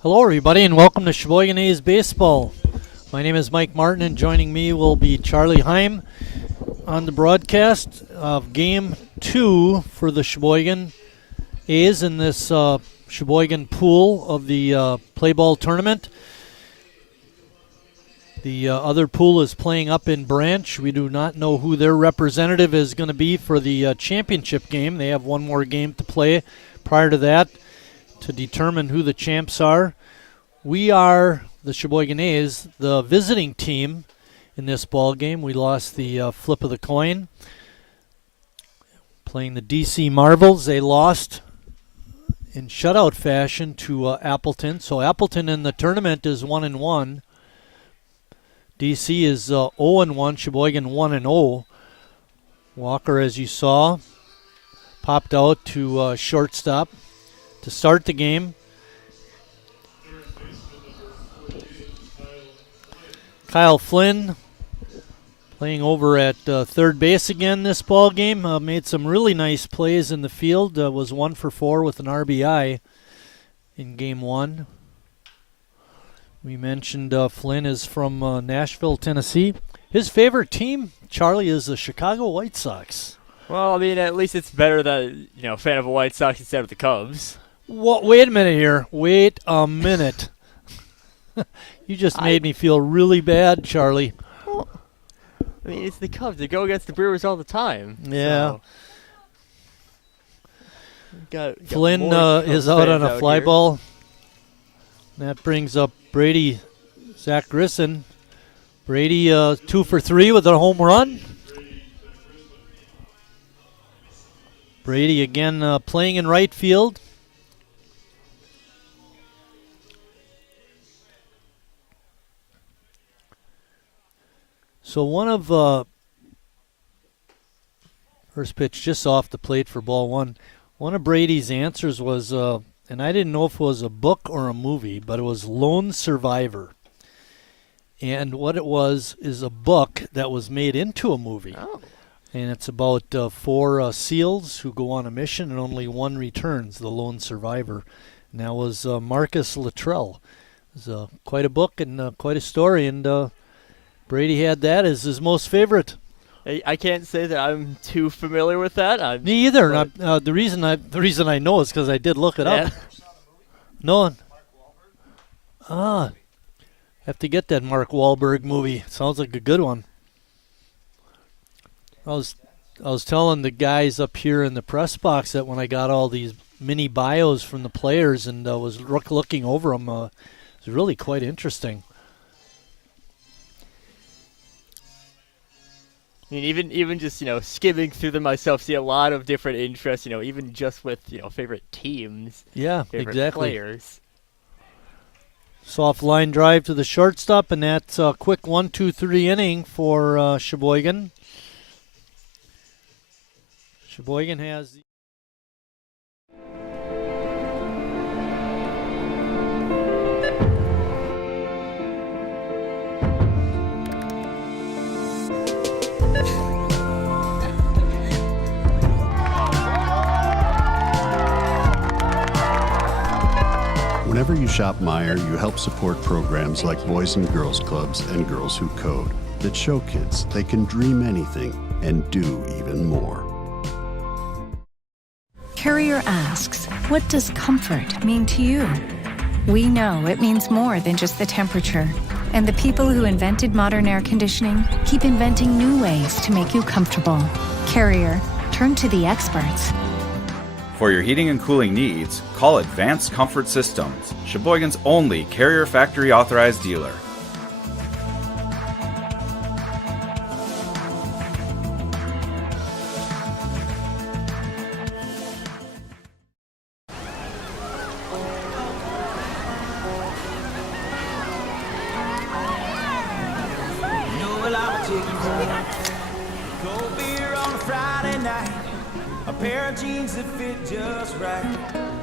Hello, everybody, and welcome to Sheboygan A's Baseball. My name is Mike Martin, and joining me will be Charlie Heim on the broadcast of Game 2 for the Sheboygan A's in this Sheboygan pool of the play ball tournament. The other pool is playing up in Branch. We do not know who their representative is going to be for the championship game. They have one more game to play prior to that to determine who the champs are. We are the Sheboygan A's, the visiting team in this ball game. We lost the flip of the coin. Playing the DC Marvels, they lost in shutout fashion to Appleton. So Appleton in the tournament is 1-1. DC is 0-1. Sheboygan 1-0. Walker, as you saw, popped out to shortstop to start the game. Kyle Flynn playing over at third base again this ball game. Made some really nice plays in the field. Was 1 for 4 with an RBI in game 1. We mentioned Flynn is from Nashville, Tennessee. His favorite team, Charlie, is the Chicago White Sox. Well, I mean, at least it's better that, a fan of the White Sox instead of the Cubs. Wait a minute here. Wait a minute. You just made me feel really bad, Charlie. Well, I mean, it's the Cubs. They go against the Brewers all the time. Yeah. So Flynn is out on a fly ball. That brings up Brady, Zach Grisson. Brady 2 for 3 with a home run. Brady again playing in right field. So one of first pitch just off the plate for ball 1. One of Brady's answers was, and I didn't know if it was a book or a movie, but it was Lone Survivor. And what it was is a book that was made into a movie. Oh. And it's about 4 SEALs who go on a mission and only one returns, the Lone Survivor. And that was Marcus Luttrell. It was quite a book and quite a story, and Brady had that as his most favorite. I can't say that I'm too familiar with that. Me either. The reason I know is because I did look it up. No one. Have to get that Mark Wahlberg movie. Sounds like a good one. I was telling the guys up here in the press box that when I got all these mini bios from the players and was looking over them, it was really quite interesting. I mean, even just, skimming through them myself, see a lot of different interests, even just with, favorite teams. Yeah, favorite exactly. Players. Soft line drive to the shortstop, and that's a quick 1-2-3 inning for Sheboygan. Sheboygan has the Whenever you shop Meijer, you help support programs like Boys and Girls Clubs and Girls Who Code that show kids they can dream anything and do even more. Carrier asks, what does comfort mean to you? We know it means more than just the temperature. And the people who invented modern air conditioning keep inventing new ways to make you comfortable. Carrier, turn to the experts. For your heating and cooling needs, call Advanced Comfort Systems, Sheboygan's only Carrier factory authorized dealer. Cold beer on a Friday night, a pair of jeans that fit just right,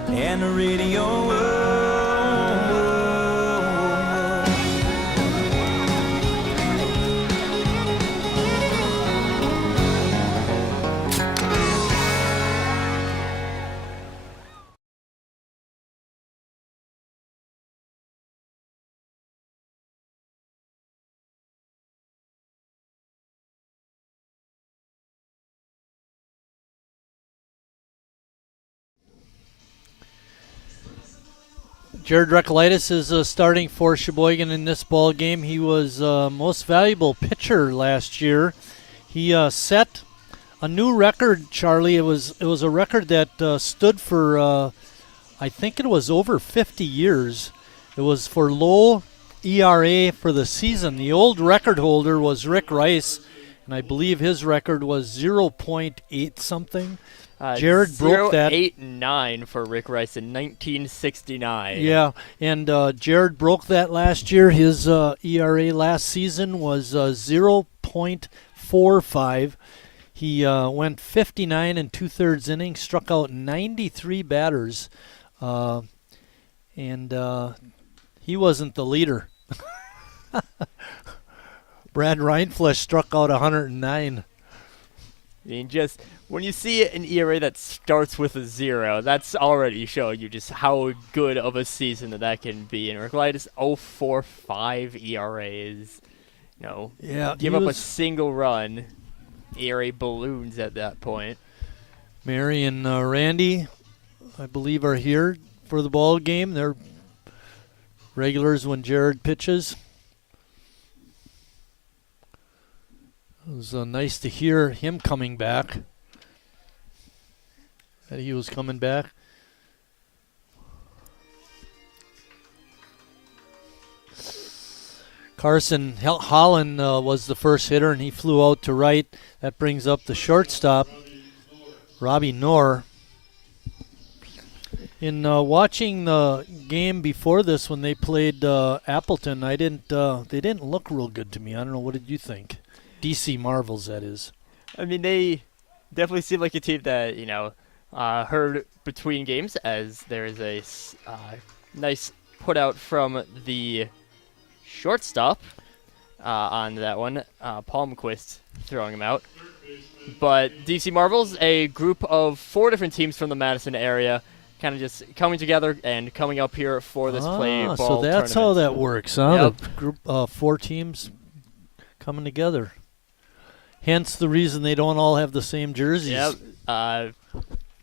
and the radio. Jared Reckolitis is starting for Sheboygan in this ball game. He was most valuable pitcher last year. He set a new record, Charlie. It was a record that stood for I think it was over 50 years. It was for low ERA for the season. The old record holder was Rick Rice, and I believe his record was 0.8 something. Jared broke that. 0.89 for Rick Rice in 1969. Yeah, and Jared broke that last year. His ERA last season was 0.45. He went 59 and 2/3 innings, struck out 93 batters, and he wasn't the leader. Brad Reinflesch struck out 109. I mean, just when you see an ERA that starts with a 0, that's already showing you just how good of a season that can be. And Reckolitis 0.45 ERA is, give up a single run, ERA balloons at that point. Mary and Randy, I believe, are here for the ball game. They're regulars when Jared pitches. It was nice to hear him coming back. That he was coming back. Carson Holland was the first hitter, and he flew out to right. That brings up the shortstop, Robbie Knorr. In watching the game before this, when they played Appleton, they didn't look real good to me. I don't know. What did you think? DC Marvels, that is. I mean, they definitely seem like a team that, heard between games, as there is a nice put out from the shortstop on that one. Palmquist throwing him out. But DC Marvels, a group of 4 different teams from the Madison area, kind of just coming together and coming up here for this play ball so that's tournament. how that works, huh? Yep. The group, 4 teams coming together. Hence the reason they don't all have the same jerseys. Yep.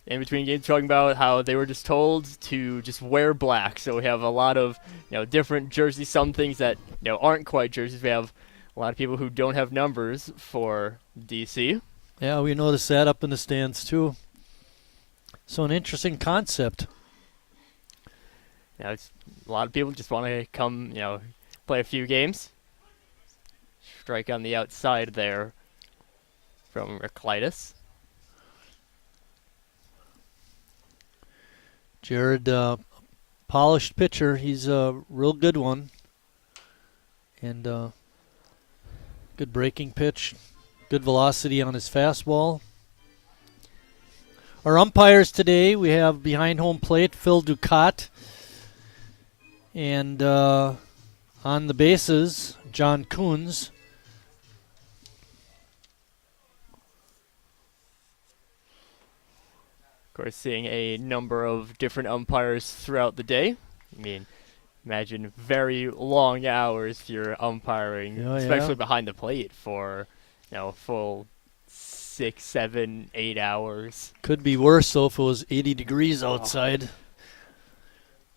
In between games, talking about how they were just told to just wear black. So we have a lot of different jerseys. Some things that aren't quite jerseys. We have a lot of people who don't have numbers for DC. Yeah, we noticed that up in the stands too. So an interesting concept. It's a lot of people just want to come, play a few games. Strike on the outside there from Reckolitis. Jared, polished pitcher. He's a real good one. And good breaking pitch. Good velocity on his fastball. Our umpires today, we have behind home plate Phil Ducat. And on the bases, John Coons. Of course, seeing a number of different umpires throughout the day. I mean, imagine very long hours if you're umpiring, especially behind the plate for, full 6, 7, 8 hours. Could be worse, though, if it was 80 degrees outside.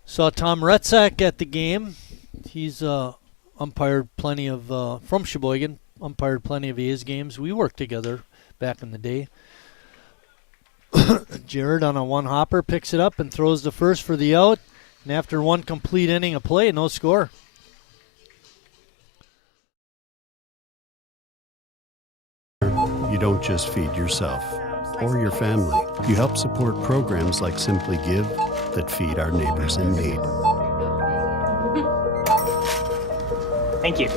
Saw Tom Retzak at the game. He's umpired plenty of, from Sheboygan, umpired plenty of A's games. We worked together back in the day. Jared on a one-hopper picks it up and throws the first for the out. And after one complete inning of play, no score. You don't just feed yourself or your family. You help support programs like Simply Give that feed our neighbors in need. Thank you.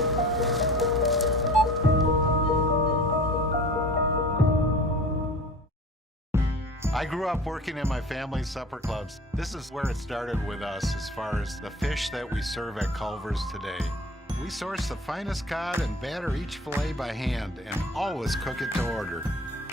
I grew up working in my family's supper clubs. This is where it started with us as far as the fish that we serve at Culver's today. We source the finest cod and batter each fillet by hand and always cook it to order.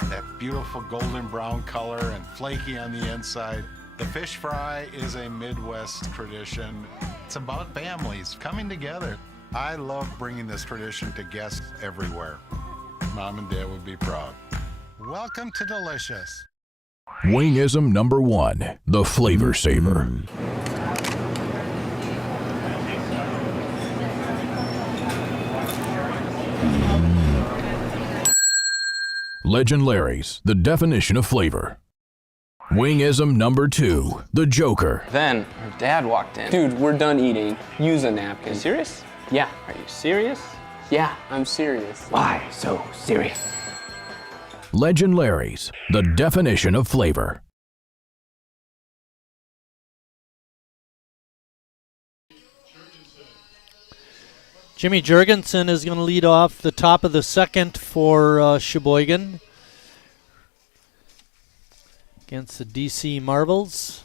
That beautiful golden brown color and flaky on the inside. The fish fry is a Midwest tradition. It's about families coming together. I love bringing this tradition to guests everywhere. Mom and Dad would be proud. Welcome to Delicious. Wingism number 1, the Flavor Saver. Legend Larry's, the definition of flavor. Wingism number 2, the Joker. Then her dad walked in. Dude, we're done eating. Use a napkin. You serious? Yeah. Are you serious? Yeah, I'm serious. Why so serious? Legend Larry's, the definition of flavor. Jimmy Jurgensen is going to lead off the top of the second for Sheboygan against the DC Marbles.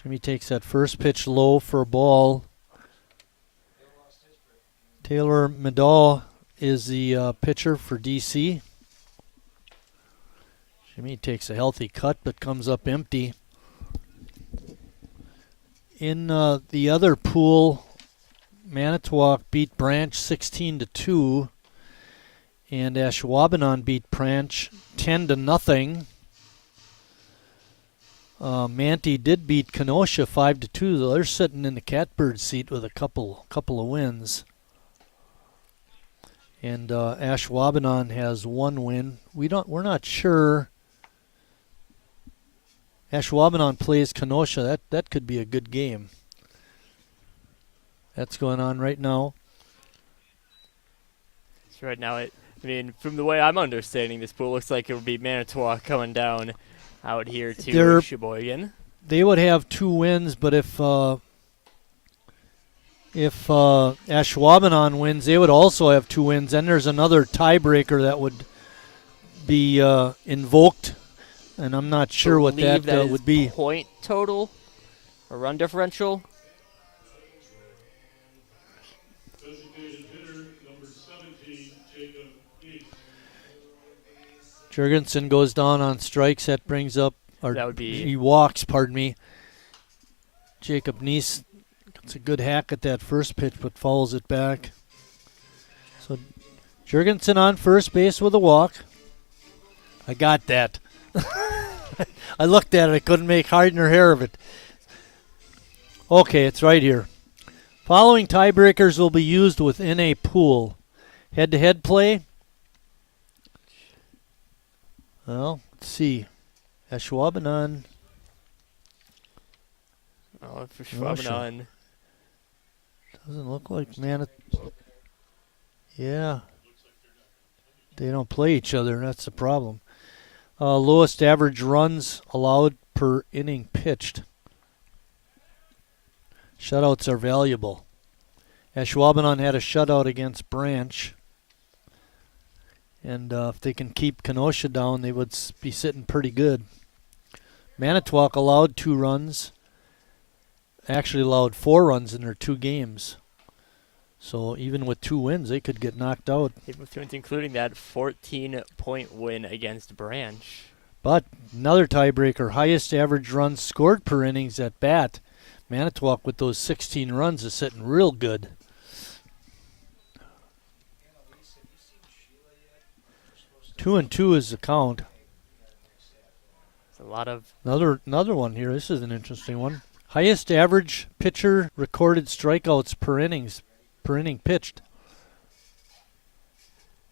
Jimmy takes that first pitch low for a ball. Taylor Medaw is the pitcher for DC. Jimmy takes a healthy cut but comes up empty. In the other pool, Manitowoc beat Branch 16-2, and Ashwaubenon beat Branch 10-0. Manti did beat Kenosha 5-2, though they're sitting in the catbird seat with a couple of wins. And Ashwaubenon has one win. We're not sure. Ashwaubenon plays Kenosha. That could be a good game. That's going on right now. So right now, from the way I'm understanding this pool, looks like it would be Manitowoc coming down out here to Sheboygan. They would have 2 wins, but if Ashwaubenon wins, they would also have 2 wins. Then there's another tiebreaker that would be invoked. And I'm not sure what that would be. Point total or run differential. Jurgensen goes down on strikes. That brings up, he walks, pardon me. Jacob Neese gets a good hack at that first pitch, but fouls it back. So Jurgensen on first base with a walk. I got that. I looked at it. I couldn't make hide nor hair of it. Okay, it's right here. Following tiebreakers will be used within a pool. Head-to-head play. Well, let's see. Ashwaubenon. Oh, for Ashwaubenon. Doesn't look like Yeah. They don't play each other. That's the problem. Lowest average runs allowed per inning pitched. Shutouts are valuable. Ashwaubenon had a shutout against Branch. And if they can keep Kenosha down, they would be sitting pretty good. Manitowoc allowed 2 runs. Actually allowed 4 runs in their 2 games. So even with 2 wins, they could get knocked out. With 2 wins, including that 14-point win against Branch. But another tiebreaker, highest average runs scored per innings at bat. Manitowoc with those 16 runs is sitting real good. Two and 2 is the count. It's a lot of another one here. This is an interesting one. Highest average pitcher recorded strikeouts per inning pitched.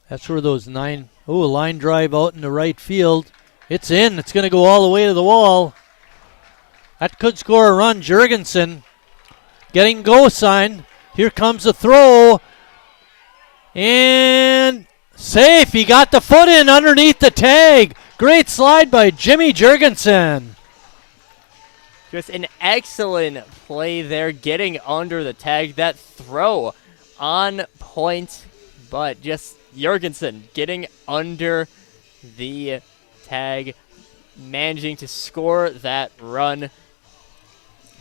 That's where those 9. A line drive out into right field. It's in. It's going to go all the way to the wall. That could score a run. Jurgensen getting go sign. Here comes the throw. And safe. He got the foot in underneath the tag. Great slide by Jimmy Jurgensen. Just an excellent play there, getting under the tag. That throw on point, but just Jurgensen getting under the tag, managing to score that run.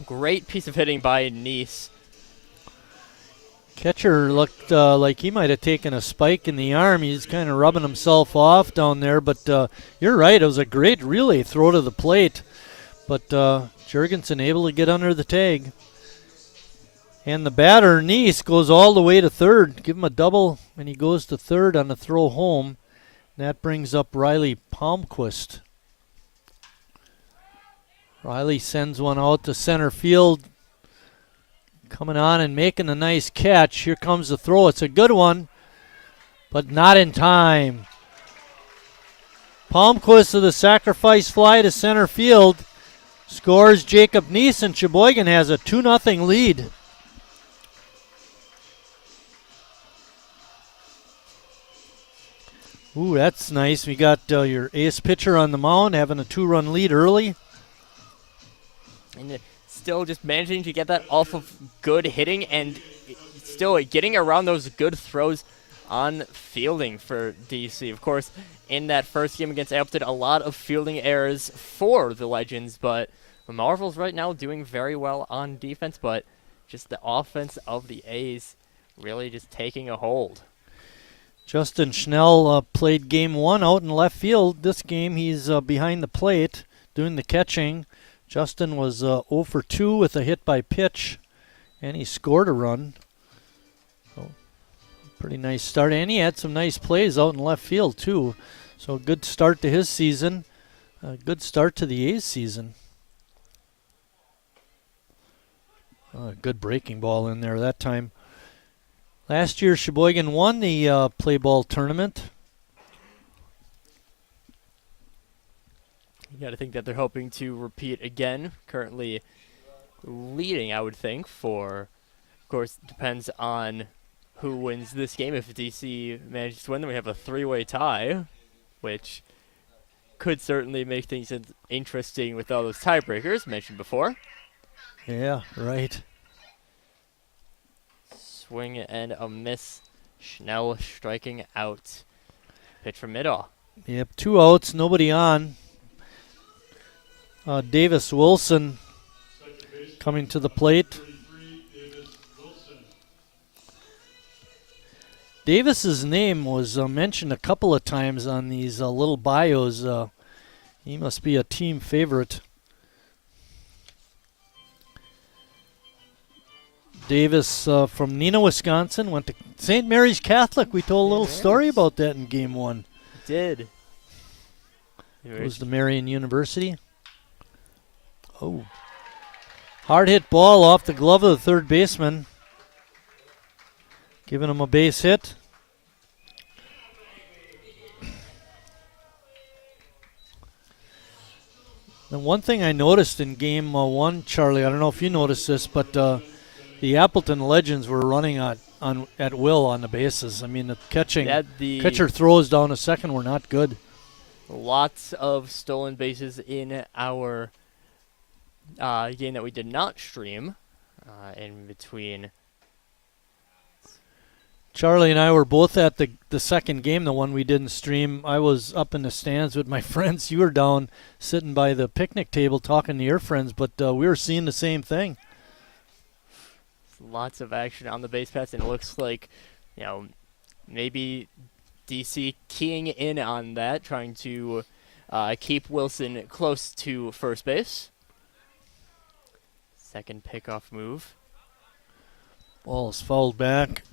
Great piece of hitting by Neese. Catcher looked like he might have taken a spike in the arm. He's kind of rubbing himself off down there, but you're right. It was a great relay throw to the plate, but Jurgensen able to get under the tag. And the batter, Neese, goes all the way to third. Give him a double, and he goes to third on the throw home. And that brings up Riley Palmquist. Riley sends one out to center field. Coming on and making a nice catch. Here comes the throw. It's a good one. but not in time. Palmquist with a sacrifice fly to center field. Scores Jacob Neese, and Sheboygan has a 2-0 lead. Ooh, that's nice. We got your ace pitcher on the mound having a 2-run lead early. And still just managing to get that off of good hitting and still getting around those good throws on fielding for DC. Of course, in that first game against Appleton, a lot of fielding errors for the Legends, but the Marvels right now doing very well on defense, but just the offense of the A's really just taking a hold. Justin Schnell played game 1 out in left field. This game he's behind the plate doing the catching. Justin was 0 for 2 with a hit by pitch, and he scored a run. So, pretty nice start, and he had some nice plays out in left field too. So good start to his season. Good start to the A's season. Good breaking ball in there that time. Last year, Sheboygan won the play ball tournament. You got to think that they're hoping to repeat again. Currently leading, I would think, for, of course, depends on who wins this game. If DC manages to win, then we have a 3-way tie, which could certainly make things interesting with all those tiebreakers mentioned before. Yeah, right. Swing and a miss. Schnell striking out. Pitch from middle. Yep, 2 outs, nobody on. Davis Wilson coming to the plate. Davis's name was mentioned a couple of times on these little bios. He must be a team favorite. Davis from Neenah, Wisconsin, went to St. Mary's Catholic. We told a little story about that in game 1. Did. Goes to Marian University. Oh. Hard hit ball off the glove of the third baseman. Giving him a base hit. And one thing I noticed in game 1, Charlie, I don't know if you noticed this, but the Appleton Legends were running at will on the bases. I mean, the catcher throws down to second were not good. Lots of stolen bases in our game that we did not stream in between. Charlie and I were both at the second game, the one we didn't stream. I was up in the stands with my friends. You were down sitting by the picnic table talking to your friends, but we were seeing the same thing. Lots of action on the base paths, and it looks like, maybe DC keying in on that, trying to keep Wilson close to first base. Second pickoff move. Ball is fouled back.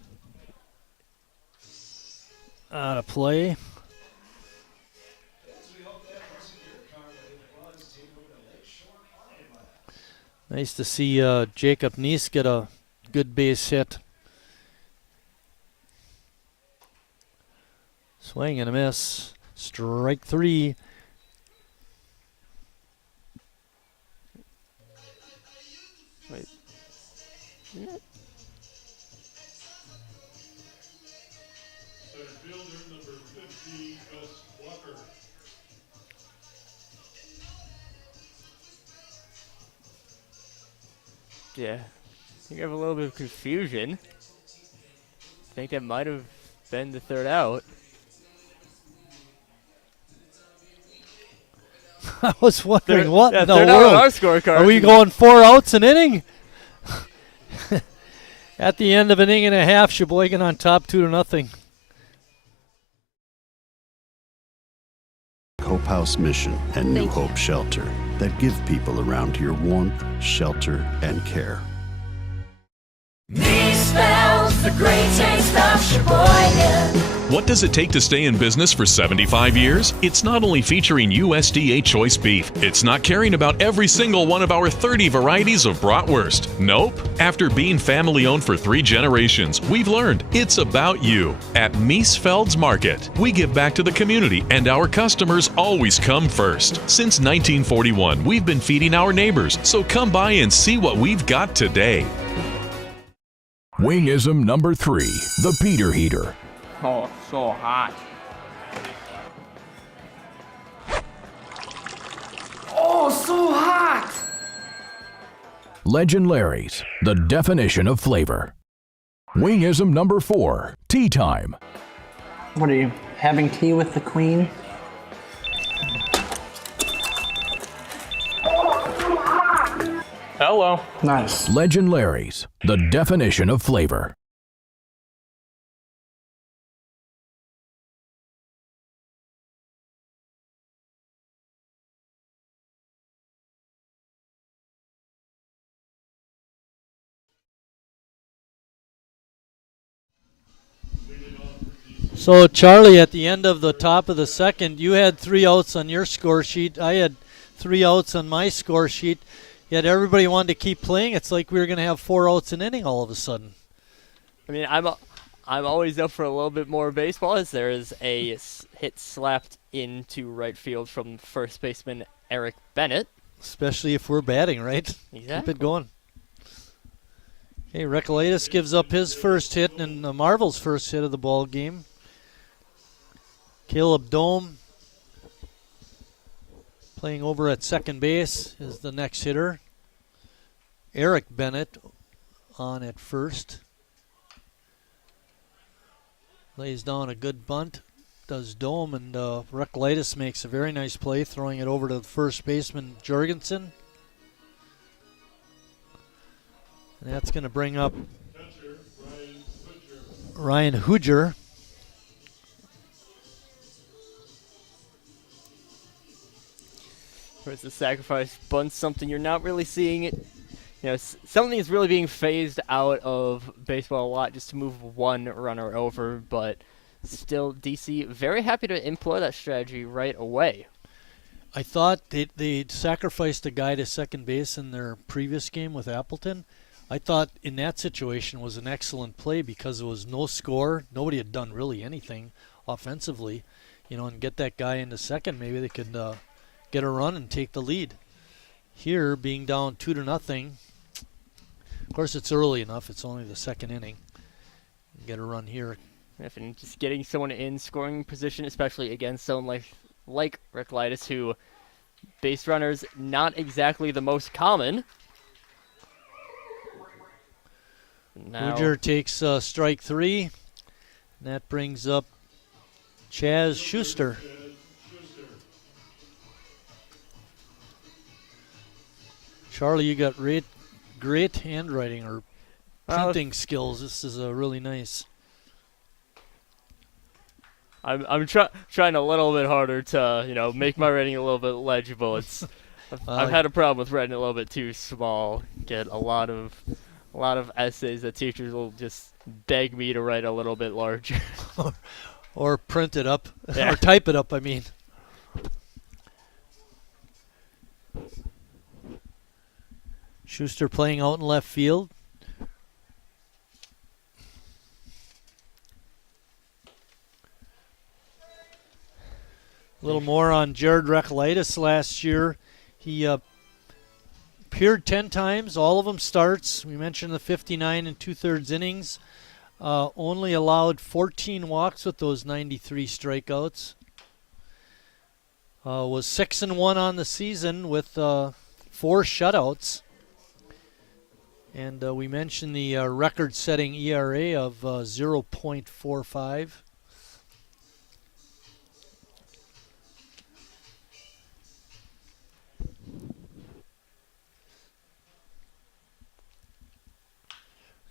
Out of play. Nice to see Jacob Neese get a good base hit. Swing and a miss. Strike 3. Wait. Yeah, I think I have a little bit of confusion. I think that might have been the third out. I was wondering what in the third out world. on our scorecard. Are we going 4 outs an inning? At the end of an inning and a half, Sheboygan on top 2-0. Hope House Mission and New Hope Shelter that give people around here warmth, shelter, and care. Me spells the great taste of Sheboygan. What does it take to stay in business for 75 years? It's not only featuring USDA choice beef. It's not caring about every single one of our 30 varieties of bratwurst. Nope. After being family-owned for 3 generations, we've learned it's about you. At Miesfeld's Market, we give back to the community, and our customers always come first. Since 1941, we've been feeding our neighbors, so come by and see what we've got today. Wingism number 3, the Peter Heater. Oh, so hot. Oh, so hot! Legend Larry's, the definition of flavor. Wingism number 4, tea time. What are you, having tea with the queen? Hello. Nice. Legend Larry's, the definition of flavor. So, Charlie, at the end of the top of the second, you had 3 outs on your score sheet. I had 3 outs on my score sheet. Yet everybody wanted to keep playing. It's like we were going to have 4 outs an inning all of a sudden. I mean, I'm always up for a little bit more baseball, as there is a hit slapped into right field from first baseman Eric Bennett. Especially if we're batting, right? Exactly. Keep it going. Okay, Recolaitis gives up his first hit and Marvel's first hit of the ball game. Caleb Dome playing over at second base is the next hitter. Eric Bennett on at first. Lays down a good bunt. Does Dome, and Recolaitis makes a very nice play, throwing it over to the first baseman Jorgensen. And that's going to bring up Ryan Hooger. Whereas the sacrifice bunt, something you're not really seeing it. You know, something is really being phased out of baseball a lot, just to move one runner over. But still, DC very happy to employ that strategy right away. I thought they sacrificed a guy to second base in their previous game with Appleton. I thought in that situation was an excellent play because it was no score. Nobody had done really anything offensively, and get that guy into second. Maybe they could get a run and take the lead. Here, being down 2-0, of course it's early enough. It's only the second inning. Get a run here. And just getting someone in scoring position, especially against someone like Recolaitis, who base runners not exactly the most common. Hooger takes strike 3. And that brings up Chaz Schuster. Charlie, you got great handwriting or printing skills. This is really nice. I'm trying a little bit harder to make my writing a little bit legible. I've had a problem with writing a little bit too small. Get a lot of essays that teachers will just beg me to write a little bit larger. Or print it up, yeah. Or type it up, I mean. Schuster playing out in left field. A little more on Jared Recolaitis last year. He appeared 10 times, all of them starts. We mentioned the 59 2/3 innings. Only allowed 14 walks with those 93 strikeouts. Was 6-1 on the season with 4 shutouts. And we mentioned the record-setting ERA of 0.45.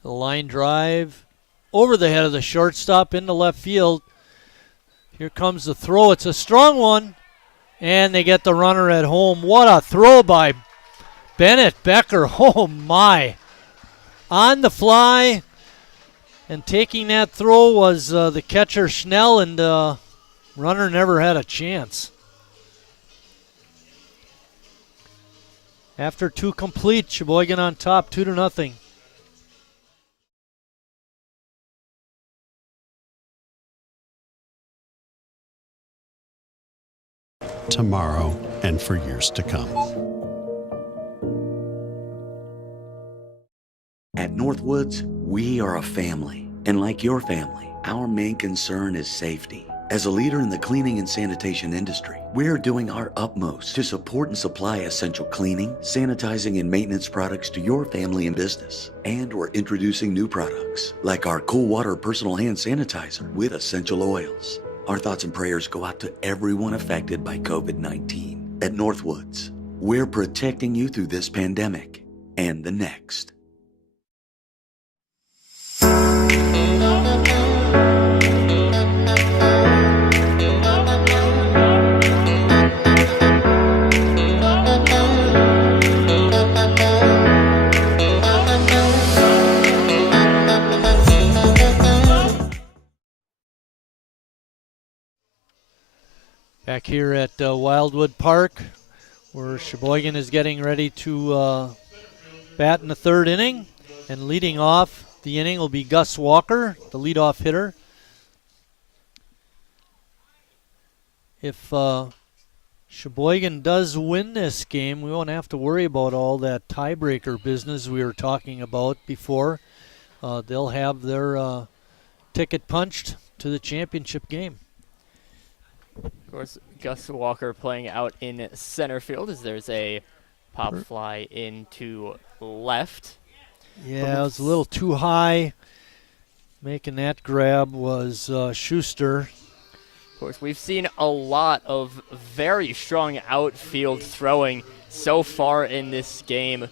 The line drive over the head of the shortstop into left field. Here comes the throw. It's a strong one. And they get the runner at home. What a throw by Bennett Becker. Oh, my. On the fly. And taking that throw was the catcher Schnell, and runner never had a chance. After 2 complete, Sheboygan on top, 2-0. Tomorrow and for years to come. At Northwoods, we are a family. And like your family, our main concern is safety. As a leader in the cleaning and sanitation industry, we're doing our utmost to support and supply essential cleaning, sanitizing, and maintenance products to your family and business. And we're introducing new products, like our Cool Water Personal Hand Sanitizer with essential oils. Our thoughts and prayers go out to everyone affected by COVID-19. At Northwoods, we're protecting you through this pandemic and the next. Back here at Wildwood Park, where Sheboygan is getting ready to bat in the 3rd inning. And leading off the inning will be Gus Walker, the leadoff hitter. If Sheboygan does win this game, we won't have to worry about all that tiebreaker business we were talking about before. They'll have their ticket punched to the championship game. Of course, Gus Walker playing out in center field as there's a pop fly into left. Yeah, it was a little too high. Making that grab was Schuster. Of course, we've seen a lot of very strong outfield throwing so far in this game.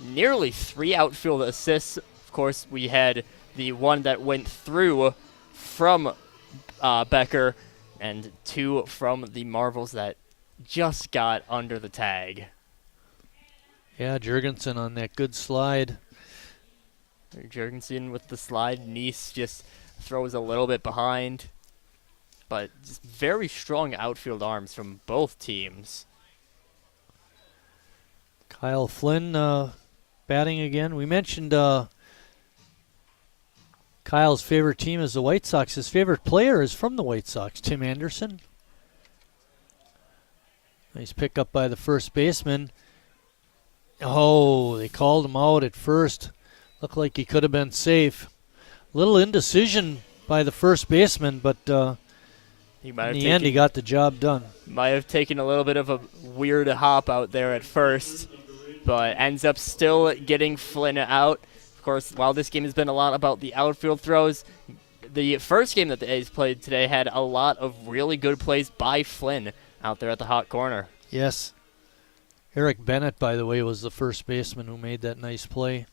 Nearly 3 outfield assists. Of course, we had the one that went through from Becker, and 2 from the Marvels that just got under the tag. Yeah, Jurgensen on that good slide. Jurgensen with the slide. Neese just throws a little bit behind. But just very strong outfield arms from both teams. Kyle Flynn batting again. We mentioned Kyle's favorite team is the White Sox. His favorite player is from the White Sox, Tim Anderson. Nice pickup by the first baseman. Oh, they called him out at first. Looked like he could have been safe. Little indecision by the first baseman, but in the end he got the job done. Might have taken a little bit of a weird hop out there at first, but ends up still getting Flynn out. Of course, while this game has been a lot about the outfield throws, the first game that the A's played today had a lot of really good plays by Flynn out there at the hot corner. Yes. Eric Bennett, by the way, was the first baseman who made that nice play.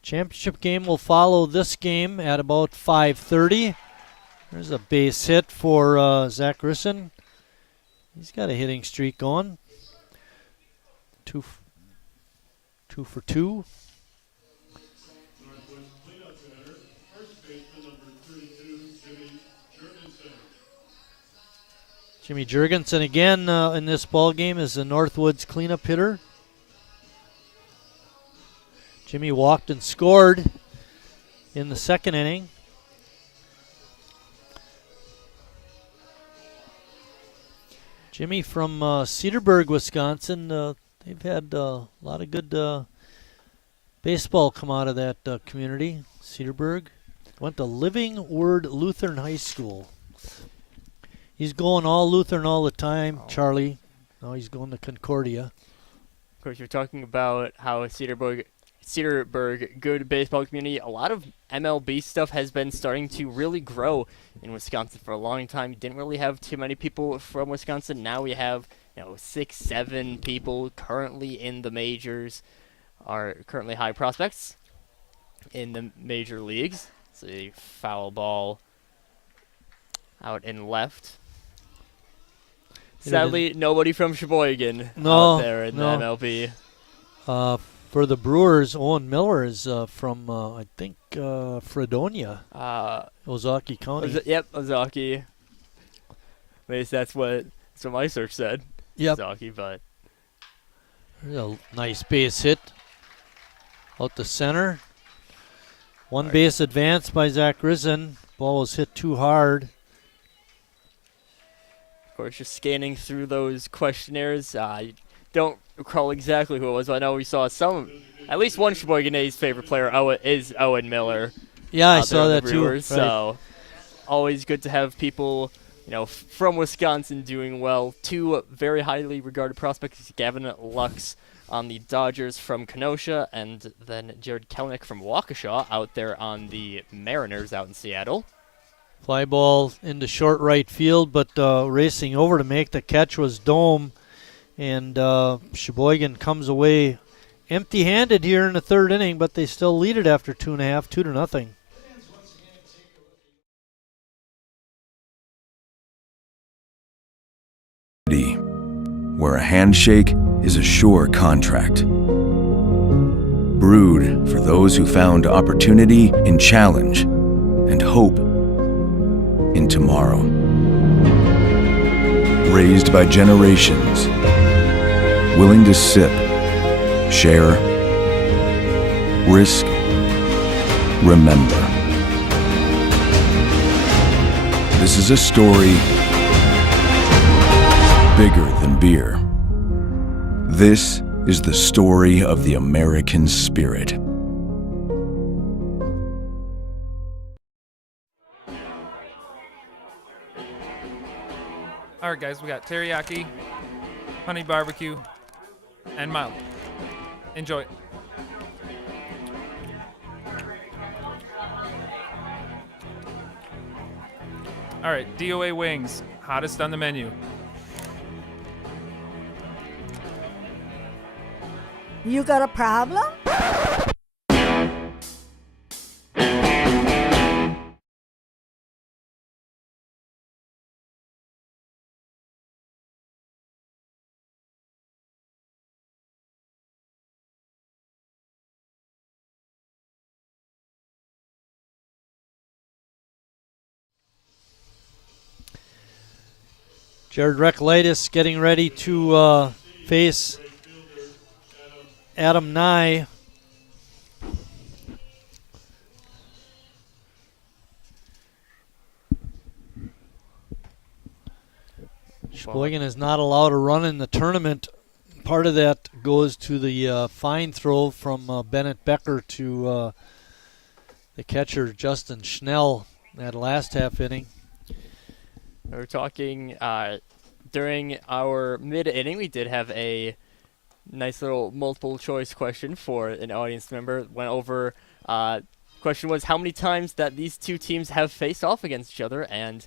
Championship game will follow this game at about 5:30. There's a base hit for Zach Risson. He's got a hitting streak going. Two for two. Jimmy Jurgensen again in this ball game is the Northwoods cleanup hitter. Jimmy walked and scored in the 2nd inning. Jimmy from Cedarburg, Wisconsin. They've had a lot of good baseball come out of that community. Cedarburg. Went to Living Word Lutheran High School. He's going all Lutheran all the time, Charlie. Now he's going to Concordia. Of course, you're talking about how Cedarburg, good baseball community. A lot of MLB stuff has been starting to really grow in Wisconsin for a long time. Didn't really have too many people from Wisconsin. Now we have 6, 7 people currently in the majors, are currently high prospects in the major leagues. It's a foul ball out in left. Sadly, nobody from Sheboygan No, out there in no. the MLB. For the Brewers, Owen Miller is from, I think, Fredonia, Ozaki County. Yep, Ozaki. At least that's what my search said. Yep. Ozaki, but There's a nice base hit out the center. One base advance by Zach Risen. Ball was hit too hard. Of course, just scanning through those questionnaires. I don't recall exactly who it was, but I know we saw at least one Sheboygan A's favorite player is Owen Miller. Yeah, I out there saw on the that too. Brewers, Right. So always good to have people, from Wisconsin doing well. Two very highly regarded prospects, Gavin Lux on the Dodgers from Kenosha, and then Jared Kelnick from Waukesha out there on the Mariners out in Seattle. Fly ball into short right field, but racing over to make the catch was Dome. And Sheboygan comes away empty-handed here in the third inning, but they still lead it after 2.5, 2-0. Where a handshake is a sure contract. Brewed for those who found opportunity in challenge and hope in tomorrow. Raised by generations, willing to sip, share, risk, remember. This is a story bigger than beer. This is the story of the American spirit. All right, guys, we got teriyaki, honey barbecue, and mild. Enjoy. All right, DOA wings, hottest on the menu. You got a problem? Jared Recklitis getting ready to face Adam Nye. Sheboygan is not allowed a run in the tournament. Part of that goes to the fine throw from Bennett Becker to the catcher Justin Schnell that last half inning. We were talking during our mid-inning, we did have a nice little multiple choice question for an audience member. Went over, question was how many times that these two teams have faced off against each other, and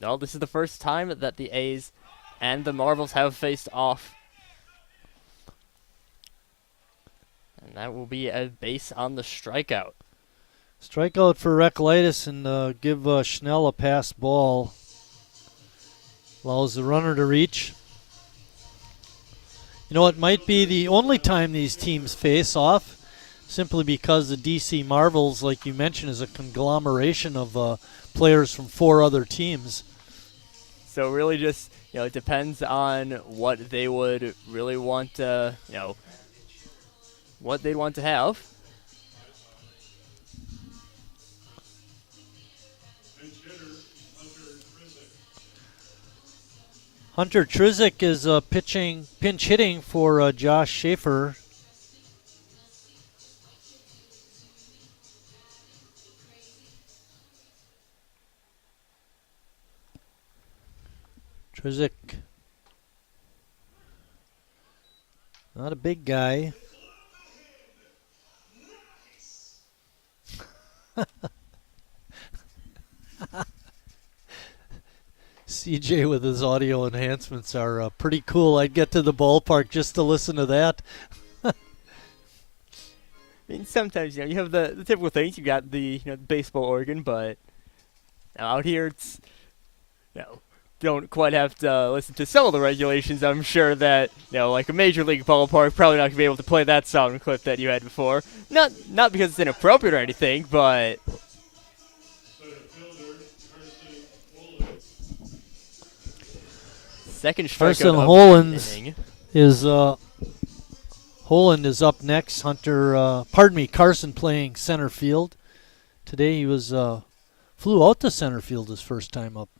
no, this is the first time that the A's and the Marvels have faced off. And that will be a base on the strikeout. Strikeout for Recklitis and give Schnell a pass ball. Allows the runner to reach. You know, it might be the only time these teams face off, simply because the DC Marvels, like you mentioned, is a conglomeration of players from 4 other teams. So really just, it depends on what they would really want to, what they'd want to have. Hunter Trizik is pinch hitting for Josh Schaefer. Trizik, not a big guy. CJ with his audio enhancements are pretty cool. I'd get to the ballpark just to listen to that. I mean, sometimes, you have the typical things. You got the, baseball organ, but out here it's don't quite have to listen to some of the regulations. I'm sure that, like a Major League ballpark, probably not going to be able to play that sound clip that you had before. Not because it's inappropriate or anything, but... Second strikeout of the inning. Holland is up next. Carson playing center field. Today he flew out to center field his first time up.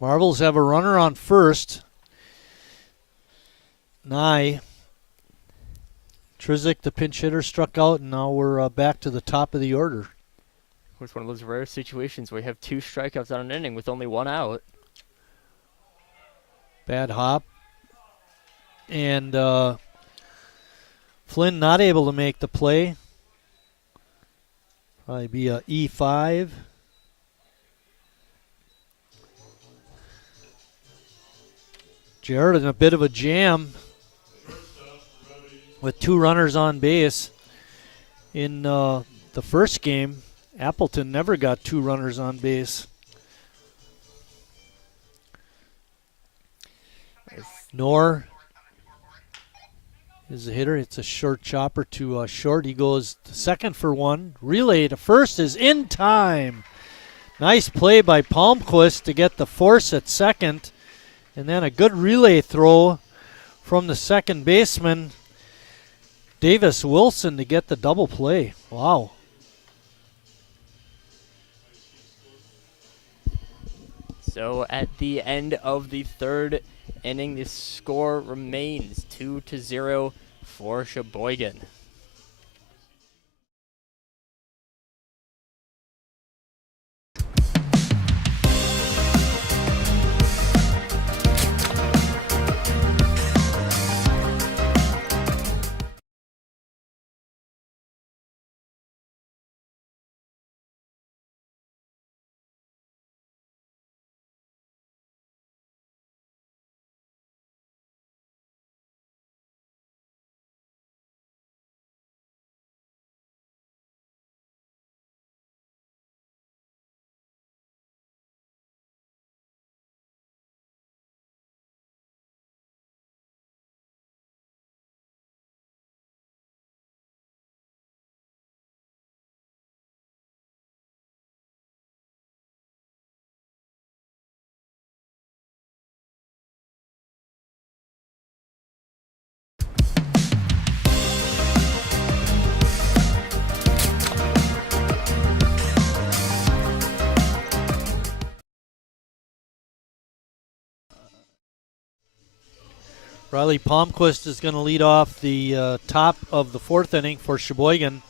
Marvels have a runner on first. Nye. Trizik, the pinch hitter, struck out, and now we're back to the top of the order. It's one of those rare situations where you have 2 strikeouts on an inning with only 1 out. Bad hop. And Flynn not able to make the play. Probably be a E5. Jared in a bit of a jam with 2 runners on base. In the first game, Appleton never got 2 runners on base. Knorr is the hitter. It's a short chopper to short. He goes to second for 1. Relay to first is in time. Nice play by Palmquist to get the force at second. And then a good relay throw from the second baseman, Davis Wilson, to get the double play. Wow. So at the end of the 3rd inning, the score remains 2-0 for Sheboygan. Riley Palmquist is going to lead off the top of the 4th inning for Sheboygan.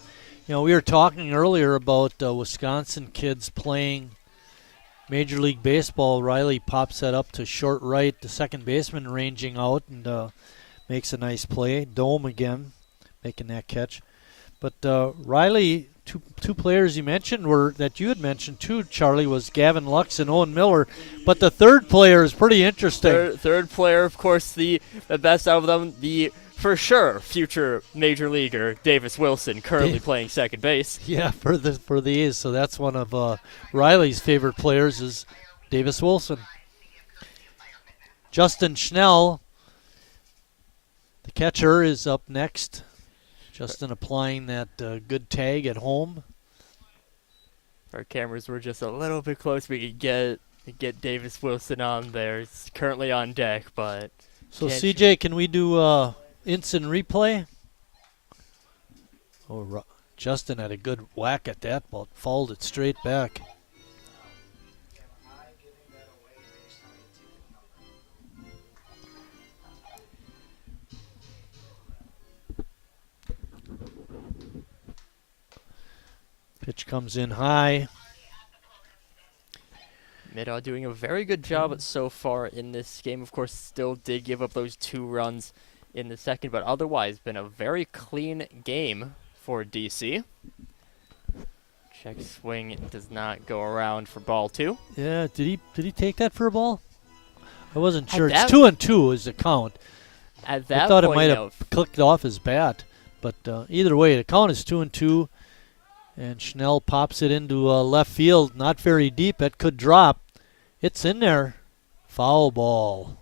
We were talking earlier about Wisconsin kids playing Major League Baseball. Riley pops that up to short right. The second baseman ranging out and makes a nice play. Dome again making that catch. But Riley, two players you mentioned that you had mentioned too, Charlie, was Gavin Lux and Owen Miller. But the third player is pretty interesting. Third player, of course, the best out of them, the for sure future major leaguer Davis Wilson, currently playing second base. Yeah, for the A's. So that's one of Riley's favorite players is Davis Wilson. Justin Schnell, the catcher, is up next. Justin applying that good tag at home. Our cameras were just a little bit close. We could get Davis Wilson on there. It's currently on deck, but... So, CJ, can we do instant replay? Oh, Justin had a good whack at that ball. Fouled it straight back. Pitch comes in high. Middaugh doing a very good job so far in this game. Of course, still did give up those 2 runs in the second, but otherwise been a very clean game for DC. Check swing does not go around for ball 2. Yeah, did he take that for a ball? I wasn't sure. It's 2-2 is the count. At that I thought point, it might have clicked off his bat, but either way, the count is 2-2. And Schnell pops it into left field, not very deep. It could drop. It's in there. Foul ball.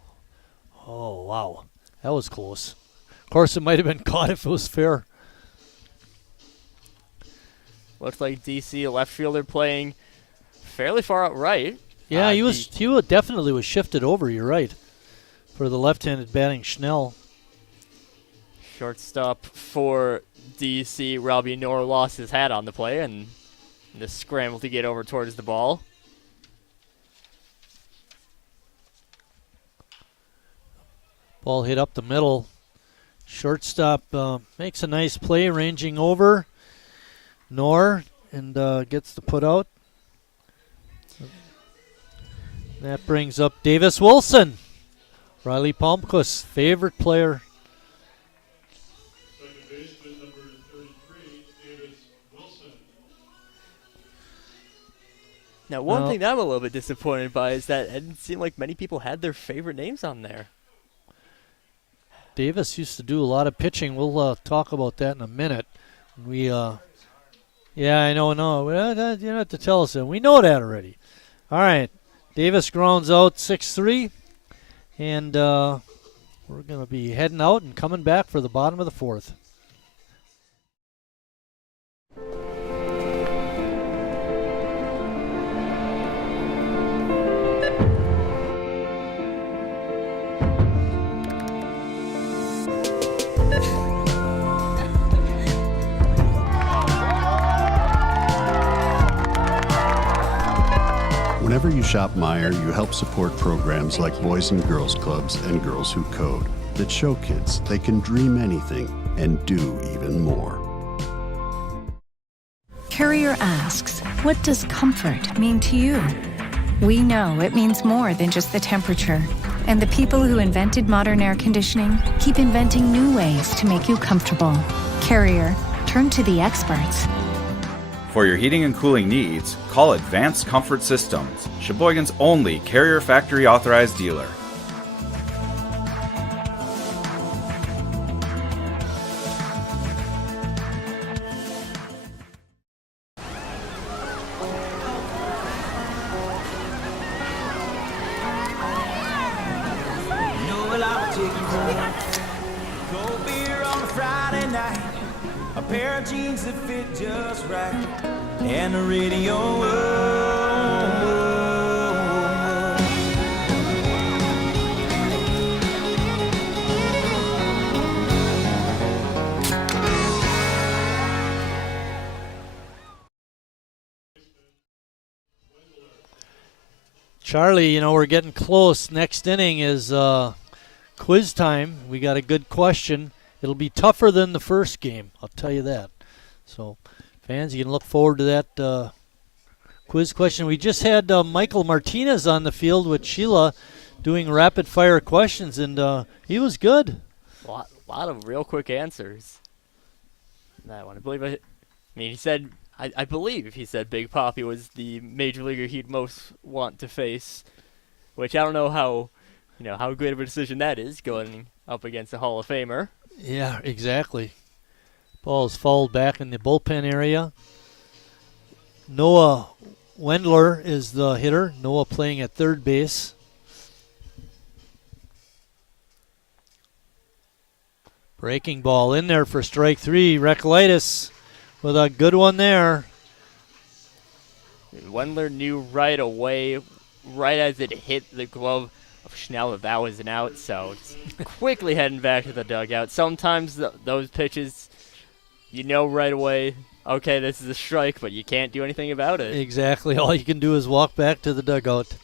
Oh, wow. That was close. Of course, it might have been caught if it was fair. Looks like DC, a left fielder, playing fairly far out right. Yeah, he definitely was shifted over, you're right, for the left-handed batting Schnell. Shortstop for DC, Robbie Knorr, lost his hat on the play and just scrambled to get over towards the ball. Ball hit up the middle. Shortstop makes a nice play, ranging over Knorr, and gets the put out. That brings up Davis Wilson, Riley Palmquist's favorite player. Second baseman, number 33, Davis Wilson. Now, one thing that I'm a little bit disappointed by is that it didn't seem like many people had their favorite names on there. Davis used to do a lot of pitching. We'll talk about that in a minute. Yeah, I know. No, you don't have to tell us that. We know that already. All right. Davis grounds out 6-3, and we're going to be heading out and coming back for the bottom of the fourth. Whenever you shop Meijer, you help support programs like Boys and Girls Clubs and Girls Who Code that show kids they can dream anything and do even more. Carrier asks, what does comfort mean to you? We know it means more than just the temperature. And the people who invented modern air conditioning keep inventing new ways to make you comfortable. Carrier, turn to the experts. For your heating and cooling needs, call Advanced Comfort Systems, Sheboygan's only Carrier factory authorized dealer. Cold beer on a Friday night, a pair of jeans that fit just right, and the radio. Charlie, we're getting close. Next inning is quiz time. We got a good question. It'll be tougher than the first game, I'll tell you that. So, fans, you can look forward to that quiz question. We just had Michael Martinez on the field with Sheila doing rapid-fire questions, and he was good. A lot of real quick answers. That one, he said, I believe he said Big Papi was the major leaguer he'd most want to face, which I don't know how good of a decision that is, going up against a Hall of Famer. Yeah, exactly. Ball is fouled back in the bullpen area. Noah Wendler is the hitter. Noah playing at third base. Breaking ball in there for strike three. Recolaitis with a good one there. Wendler knew right away, right as it hit the glove of Schnell, that was an out, so quickly heading back to the dugout. Sometimes those pitches, right away, okay, this is a strike, but you can't do anything about it. Exactly. All you can do is walk back to the dugout.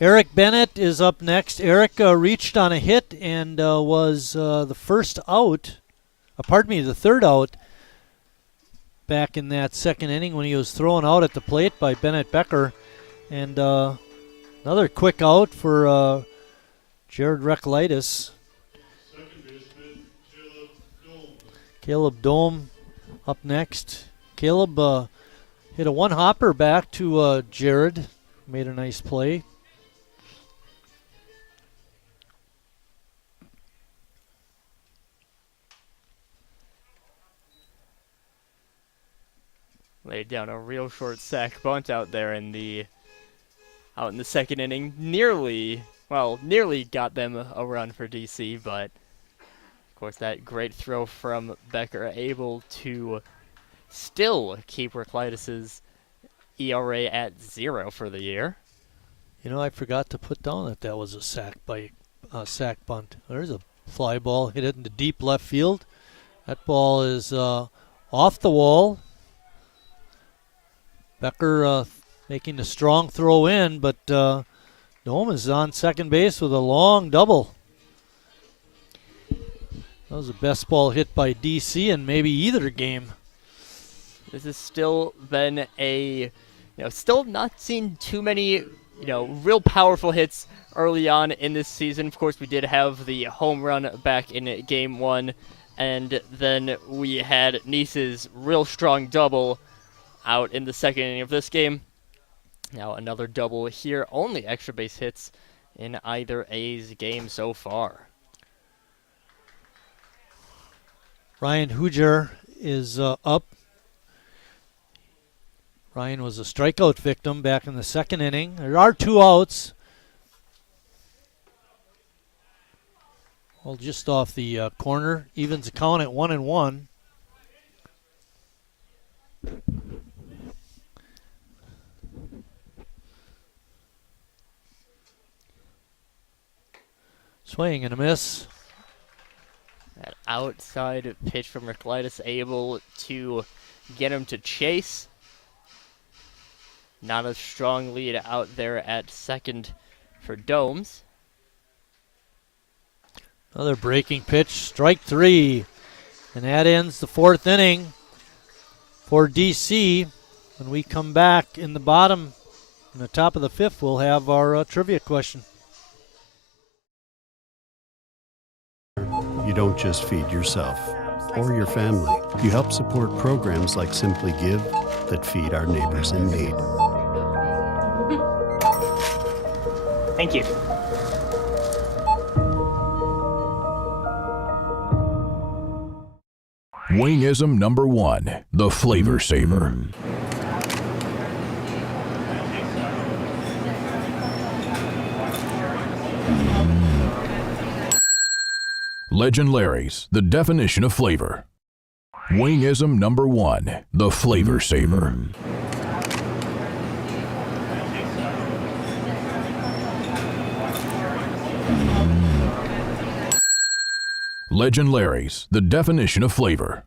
Eric Bennett is up next. Eric reached on a hit and was the third out back in that second inning when he was thrown out at the plate by Bennett Becker. And another quick out for Jared Recolaitis. Second baseman, Caleb Dome up next. Caleb hit a one-hopper back to Jared. Made a nice play. Ladies laid down a real short sack bunt out there in the second inning. Nearly got them a run for DC, but of course that great throw from Becker able to still keep Reclitus's ERA at 0 for the year. You know, I forgot to put down that was a sack bunt. There's a fly ball hit it into deep left field. That ball is off the wall. Becker making a strong throw in, but Dome is on second base with a long double. That was the best ball hit by DC in maybe either game. This has still been still not seen too many, real powerful hits early on in this season. Of course, we did have the home run back in game 1, and then we had Nice's real strong double out in the second inning of this game. Now another double here, only extra base hits in either A's game so far. Ryan Huger is up. Ryan was a strikeout victim back in the second inning. There are 2 outs. Well, just off the corner. Evens the count at 1-1. Swing and a miss. That outside pitch from Reclitus able to get him to chase. Not a strong lead out there at second for Domes. Another breaking pitch, strike 3. And that ends the 4th inning for DC. When we come back in the top of the 5th, we'll have our trivia question. You don't just feed yourself or your family. You help support programs like Simply Give that feed our neighbors in need. Thank you. Wingism number 1, the Flavor Saver. Legend Larry's, the definition of flavor. Wingism number 1, the Flavor Saver. Legend Larry's, the definition of flavor.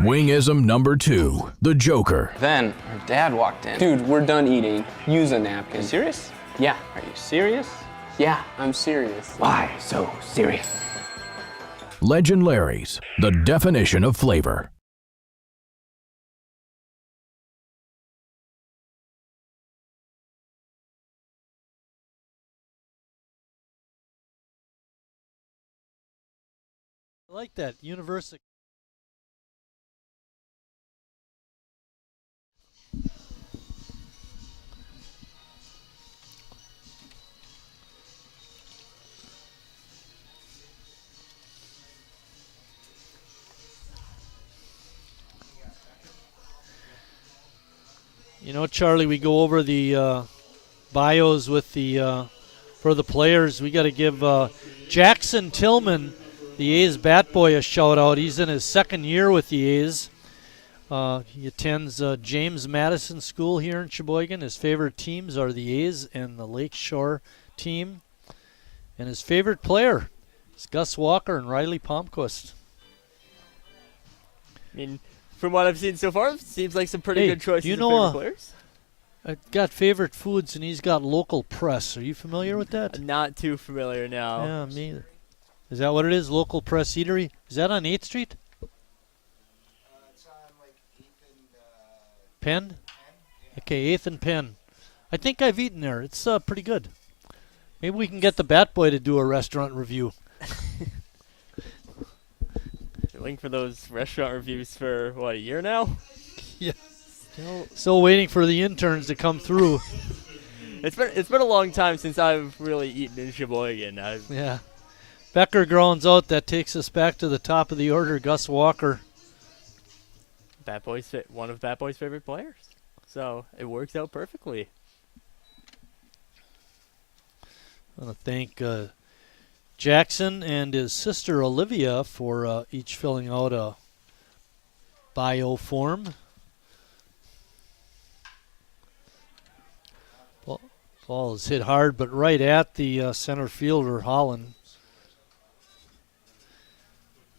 Wingism number 2, the Joker. Then her dad walked in. Dude, we're done eating. Use a napkin. You serious? Yeah. Are you serious? Yeah, I'm serious. Why so serious? Legend Larry's, the definition of flavor. I like that. University. You know, Charlie, we go over the bios with the for the players. We got to give Jackson Tillman, the A's bat boy, a shout out. He's in his second year with the A's. He attends James Madison School here in Sheboygan. His favorite teams are the A's and the Lakeshore team. And his favorite player is Gus Walker and Riley Palmquist. I mean, from what I've seen so far, it seems like some pretty good choices of favorite players. I got favorite foods, and he's got local press. Are you familiar with that? Not too familiar now. Yeah, me either. Is that what it is? Local Press Eatery? Is that on 8th Street? It's on like 8th and Penn? Okay, 8th and Penn. I think I've eaten there. It's pretty good. Maybe we can get the Bat Boy to do a restaurant review. Waiting for those restaurant reviews for, what, a year now? Yeah. Still waiting for the interns to come through. It's been a long time since I've really eaten in Sheboygan. Yeah. Becker grounds out. That takes us back to the top of the order. Gus Walker one of Bat Boy's favorite players. So it works out perfectly. I want to thank Jackson and his sister Olivia for each filling out a bio form. Ball is hit hard, but right at the center fielder, Holland.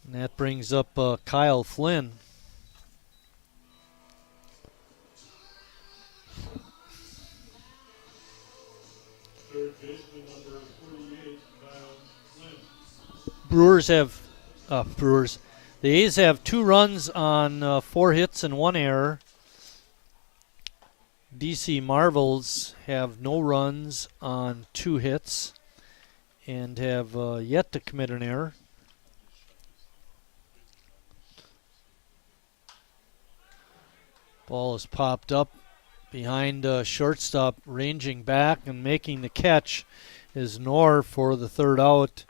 And that brings up Kyle Flynn. Third baseman number 48, Kyle Flynn. The A's have 2 runs on 4 hits and 1 error. DC Marvels have no runs on 2 hits and have yet to commit an error. Ball is popped up behind shortstop, ranging back and making the catch is Knorr for the 3rd out.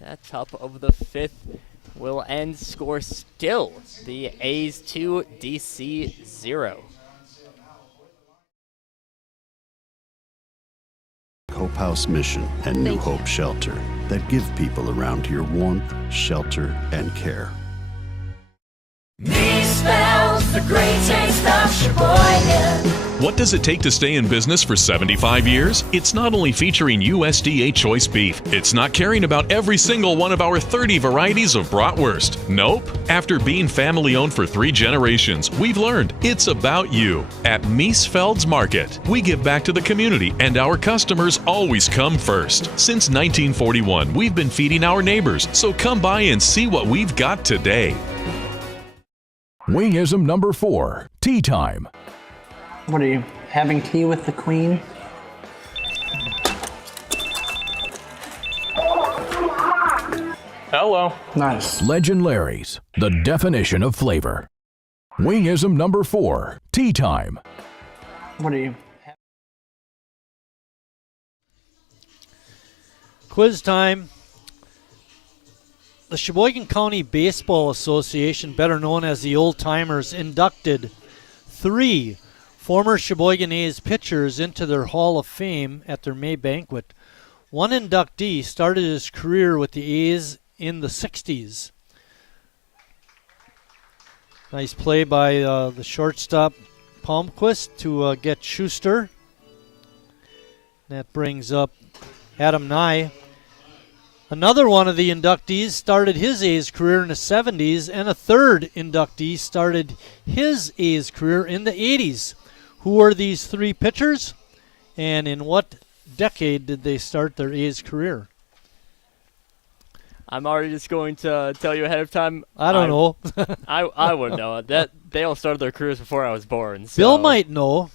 That top of the 5th will end. Score still the A's 2, DC 0. Hope House Mission and New Hope Shelter that give people around here warmth, shelter, and care. Me spells the great taste of Sheboygan. What does it take to stay in business for 75 years? It's not only featuring USDA choice beef. It's not caring about every single one of our 30 varieties of bratwurst. Nope. After being family-owned for 3 generations, we've learned it's about you. At Miesfeld's Market, we give back to the community, and our customers always come first. Since 1941, we've been feeding our neighbors, so come by and see what we've got today. Wingism number 4, tea time. What are you, having tea with the queen? Hello. Nice. Legend Larry's, the definition of flavor. Wingism number 4, tea time. What are you? Quiz time. The Sheboygan County Baseball Association, better known as the Old Timers, inducted 3 former Sheboygan A's pitchers into their Hall of Fame at their May banquet. One inductee started his career with the A's in the 60s. Nice play by the shortstop Palmquist to get Schuster. That brings up Adam Nye. Another one of the inductees started his A's career in the 70s, and a third inductee started his A's career in the 80s. Who are these 3 pitchers, and in what decade did they start their A's career? I'm already just going to tell you ahead of time. I don't know. I wouldn't know. That they all started their careers before I was born. So. Bill might know.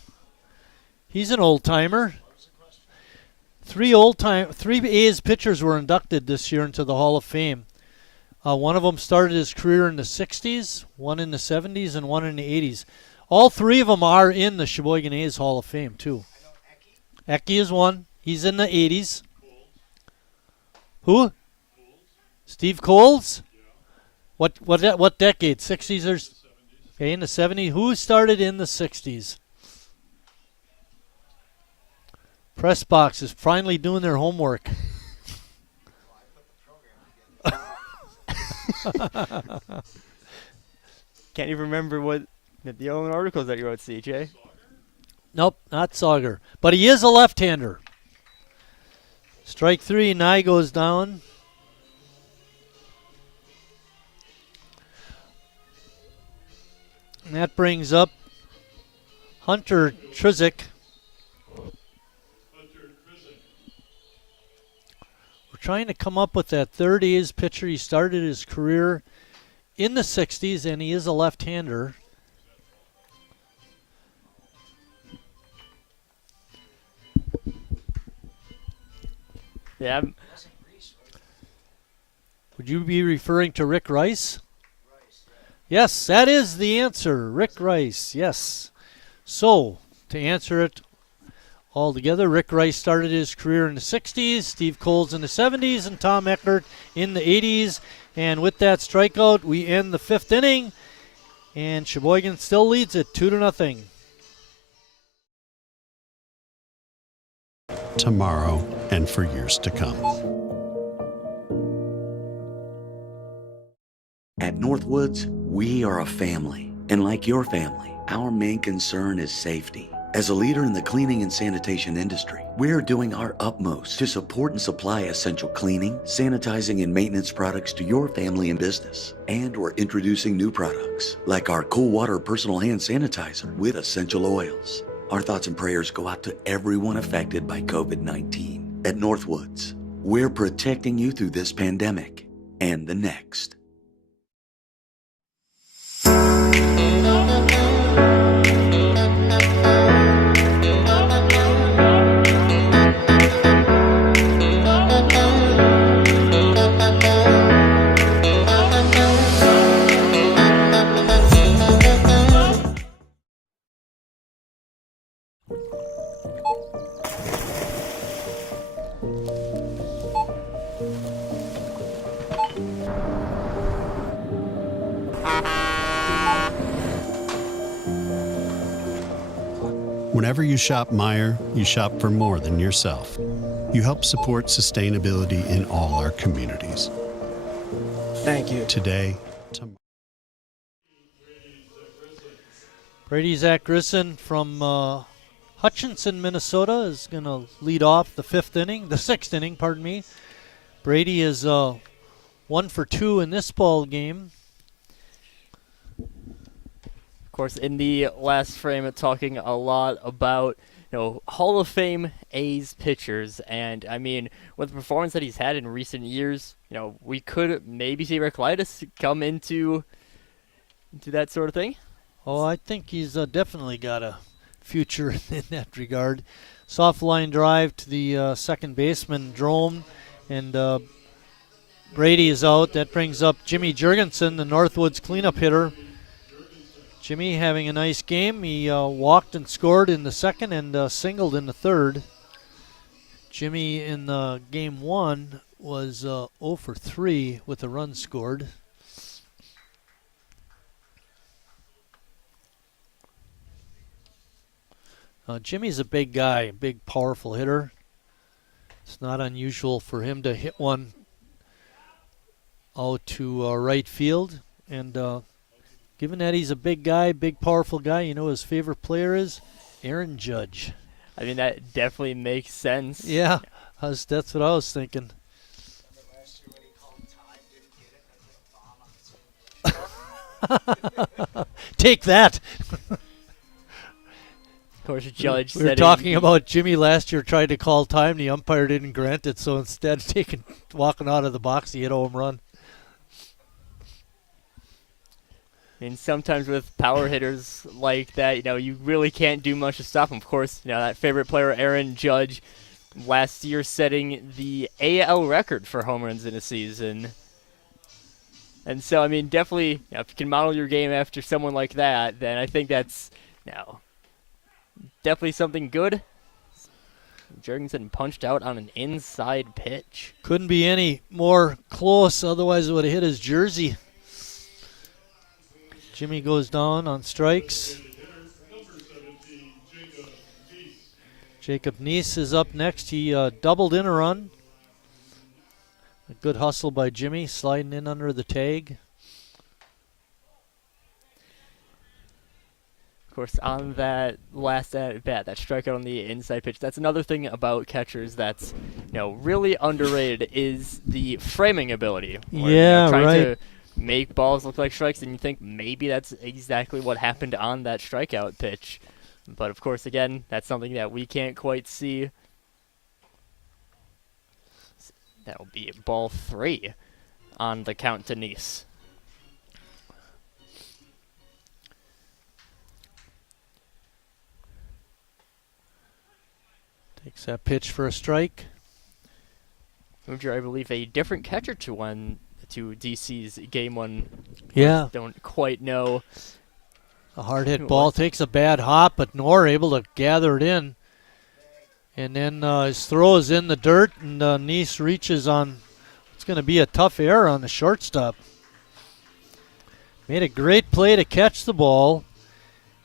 He's an old-timer. 3 A's pitchers were inducted this year into the Hall of Fame. One of them started his career in the 60s, one in the 70s, and one in the 80s. All 3 of them are in the Sheboygan A's Hall of Fame, too. Ecke is one. He's in the 80s. Who? Steve Coles? What decade? 60s or? Okay, in the 70s. Who started in the 60s? Press box is finally doing their homework. Can't even remember what the only articles that you wrote, CJ. Nope, not Sauger. But he is a left-hander. Strike 3, Nye goes down. And that brings up Hunter Trizik. We're trying to come up with that third A's pitcher. He started his career in the 60s, and he is a left-hander. Yeah. Would you be referring to Rick Rice? Yes, that is the answer. Rick Rice, yes. So, to answer it, altogether. Rick Rice started his career in the 60s, Steve Coles in the 70s, and Tom Eckert in the 80s. And with that strikeout, we end the 5th inning, and Sheboygan still leads it 2-0. Tomorrow and for years to come. At Northwoods, we are a family. And like your family, our main concern is safety. As a leader in the cleaning and sanitation industry, we're doing our utmost to support and supply essential cleaning, sanitizing, and maintenance products to your family and business. And we're introducing new products, like our Cool Water Personal Hand Sanitizer with essential oils. Our thoughts and prayers go out to everyone affected by COVID-19. At Northwoods, we're protecting you through this pandemic and the next. Whenever you shop Meijer, you shop for more than yourself. You help support sustainability in all our communities. Thank you. Today, tomorrow. Brady Zach Grisson from Hutchinson, Minnesota is going to lead off the 6th inning, pardon me. Brady is 1 for 2 in this ball game. Of course, in the last frame, talking a lot about Hall of Fame A's pitchers, and I mean, with the performance that he's had in recent years, we could maybe see Rick Lightus come into that sort of thing. Oh, I think he's definitely got a future in that regard. Soft line drive to the second baseman, Drome, and Brady is out. That brings up Jimmy Jurgensen, the Northwoods cleanup hitter. Jimmy having a nice game. He walked and scored in the second and singled in the third. Jimmy in game 1 was 0 for 3 with a run scored. Jimmy's a big guy, a big, powerful hitter. It's not unusual for him to hit one out to right field. And given that he's a big guy, big, powerful guy, his favorite player is Aaron Judge. I mean, that definitely makes sense. Yeah, that's what I was thinking. Take that. Of course, Judge we were talking about Jimmy last year tried to call time. The umpire didn't grant it, so instead walking out of the box, he hit a home run. I mean, sometimes with power hitters like that, you really can't do much to stop them. Of course, that favorite player, Aaron Judge, last year setting the AL record for home runs in a season. And so, I mean, definitely, if you can model your game after someone like that, then I think that's, definitely something good. Jurgensen punched out on an inside pitch. Couldn't be any more close, otherwise it would have hit his jersey. Jimmy goes down on strikes. Jacob Neese is up next. He doubled in a run. A good hustle by Jimmy, sliding in under the tag. Of course, on that last at bat, that strikeout on the inside pitch, that's another thing about catchers that's really underrated is the framing ability. Where, trying to make balls look like strikes, and you think maybe that's exactly what happened on that strikeout pitch. But of course, again, that's something that we can't quite see. That will be ball 3 on the count to Neese. Takes that pitch for a strike. Mover, I believe, a different catcher to DC's game 1. Yeah. Don't quite know. A hard hit ball takes a bad hop, but Knorr able to gather it in. And then his throw is in the dirt, and Neese reaches on. It's going to be a tough error on the shortstop. Made a great play to catch the ball,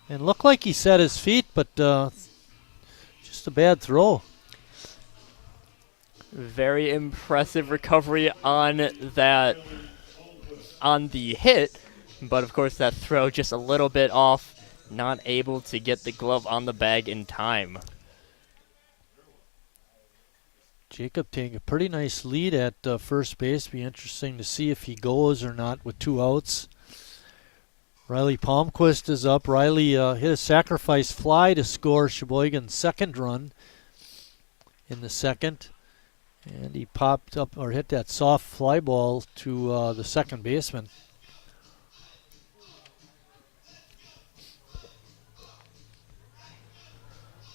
and looked like he set his feet, but just a bad throw. Very impressive recovery on that, on the hit, but of course that throw just a little bit off, not able to get the glove on the bag in time. Jacob taking a pretty nice lead at first base. Be interesting to see if he goes or not with 2 outs. Riley Palmquist is up. Riley hit a sacrifice fly to score Sheboygan's second run in the second. And he popped up or hit that soft fly ball to the second baseman.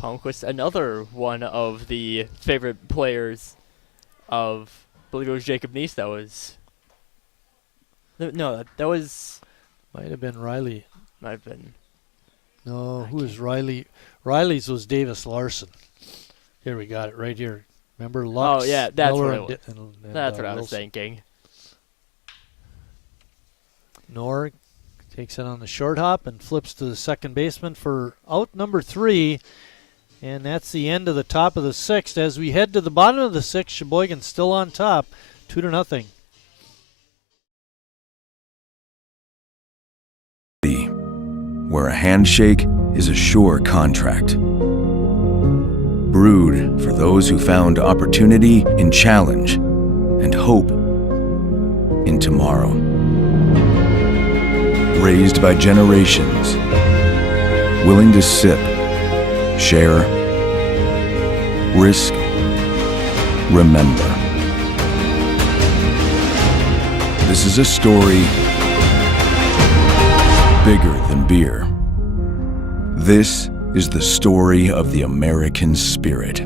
Palmquist, another one of the favorite players of, I believe it was Jacob Neese that was. No, that was. Might have been Riley. Might have been. No, who is Riley? Riley's was Davis Larson. Here, we got it right here. Remember Lux? Oh, yeah, that's Miller what it was. and That's what I was Wilson. thinking. Nor takes it on the short hop and flips to the second baseman for out number 3. And that's the end of the top of the 6th. As we head to the bottom of the 6th, Sheboygan still on top, 2-0. Where a handshake is a sure contract. Brewed for those who found opportunity in challenge and hope in tomorrow. Raised by generations, willing to sip, share, risk, remember. This is a story bigger than beer. This is the story of the American spirit.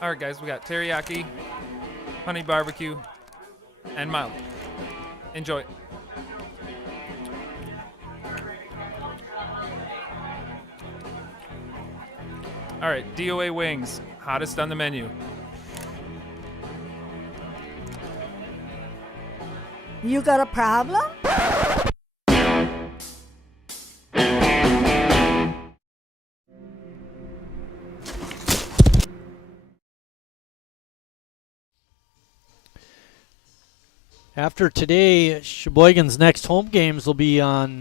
All right, guys, we got teriyaki, honey barbecue, and mild. Enjoy. All right, DOA wings, hottest on the menu. You got a problem? After today, Sheboygan's next home games will be on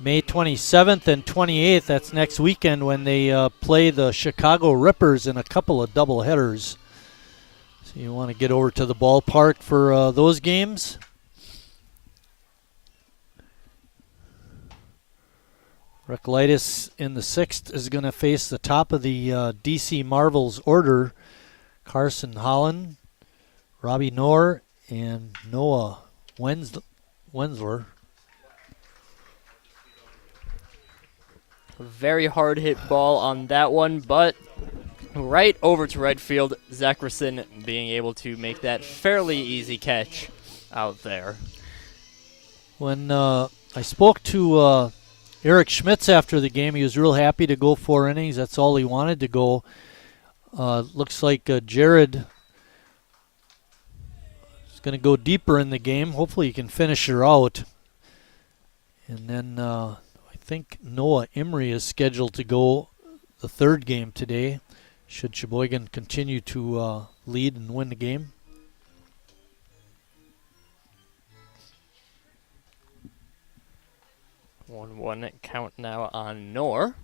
May 27th and 28th. That's next weekend when they play the Chicago Rippers in a couple of doubleheaders. So you want to get over to the ballpark for those games. Recolytis in the 6th is going to face the top of the DC Marvels order, Carson Holland, Robbie Knorr, and Noah Wensler. Very hard hit ball on that one, but right over to right field. Zackerson being able to make that fairly easy catch out there. When I spoke to Eric Schmitz after the game, he was real happy to go 4 innings. That's all he wanted to go. Looks like Jared is going to go deeper in the game. Hopefully he can finish her out. And then I think Noah Emery is scheduled to go the 3rd game today. Should Sheboygan continue to lead and win the game? One count now on Knorr.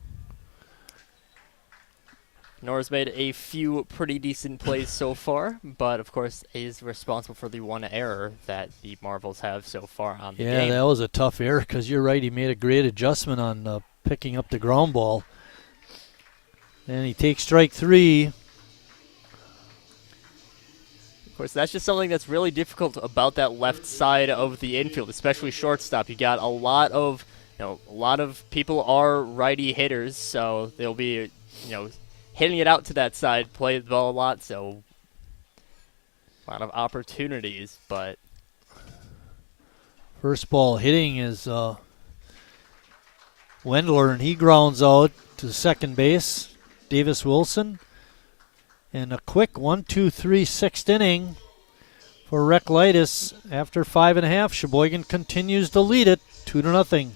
Knorr's made a few pretty decent plays so far, but of course is responsible for the 1 error that the Marvels have so far on the game. Yeah, that was a tough error because you're right. He made a great adjustment on picking up the ground ball. And he takes strike 3. Of course, that's just something that's really difficult about that left side of the infield, especially shortstop. You got a lot of, a lot of people are righty hitters, so they'll be, hitting it out to that side, play the ball a lot, so a lot of opportunities, but First ball hitting is Wendler, and he grounds out to second base. Davis Wilson. And a quick 1-2-3 sixth inning for Reclitus. After 5.5, Sheboygan continues to lead it 2-0.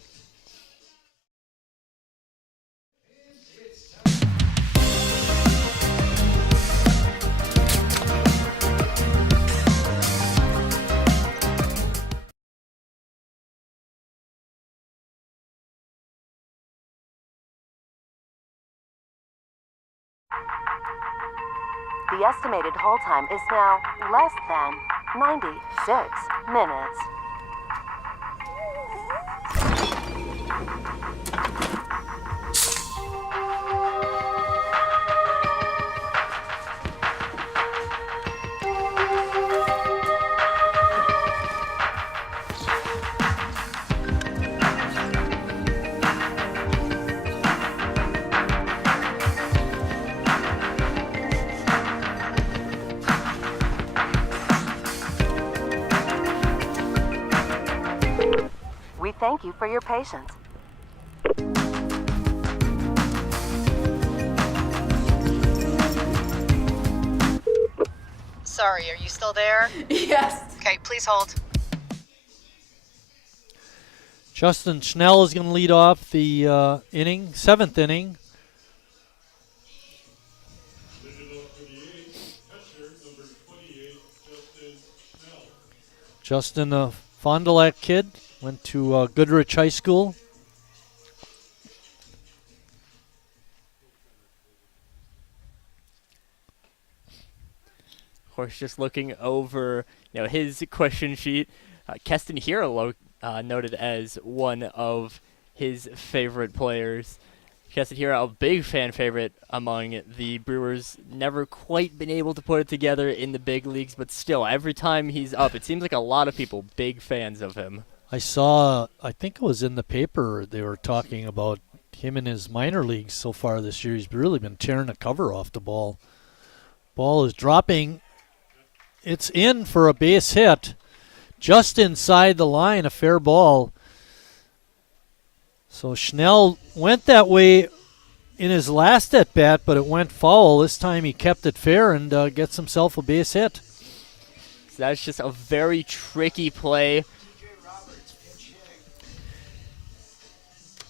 The estimated hold time is now less than 96 minutes. We thank you for your patience. Sorry, are you still there? Yes. Okay, please hold. Justin Schnell is going to lead off the inning, seventh inning. Justin, a Fond du Lac kid, went to Goodrich High School. Of course, just looking over, his question sheet, Keston Hero noted as one of his favorite players. Keston Hero, a big fan favorite among the Brewers, never quite been able to put it together in the big leagues, but still, every time he's up, it seems like a lot of people big fans of him. I saw, I think it was in the paper, they were talking about him in his minor leagues so far this year. He's really been tearing the cover off the ball. Ball is dropping. It's in for a base hit. Just inside the line, a fair ball. So Schnell went that way in his last at-bat, but it went foul. This time he kept it fair and gets himself a base hit. So that's just a very tricky play.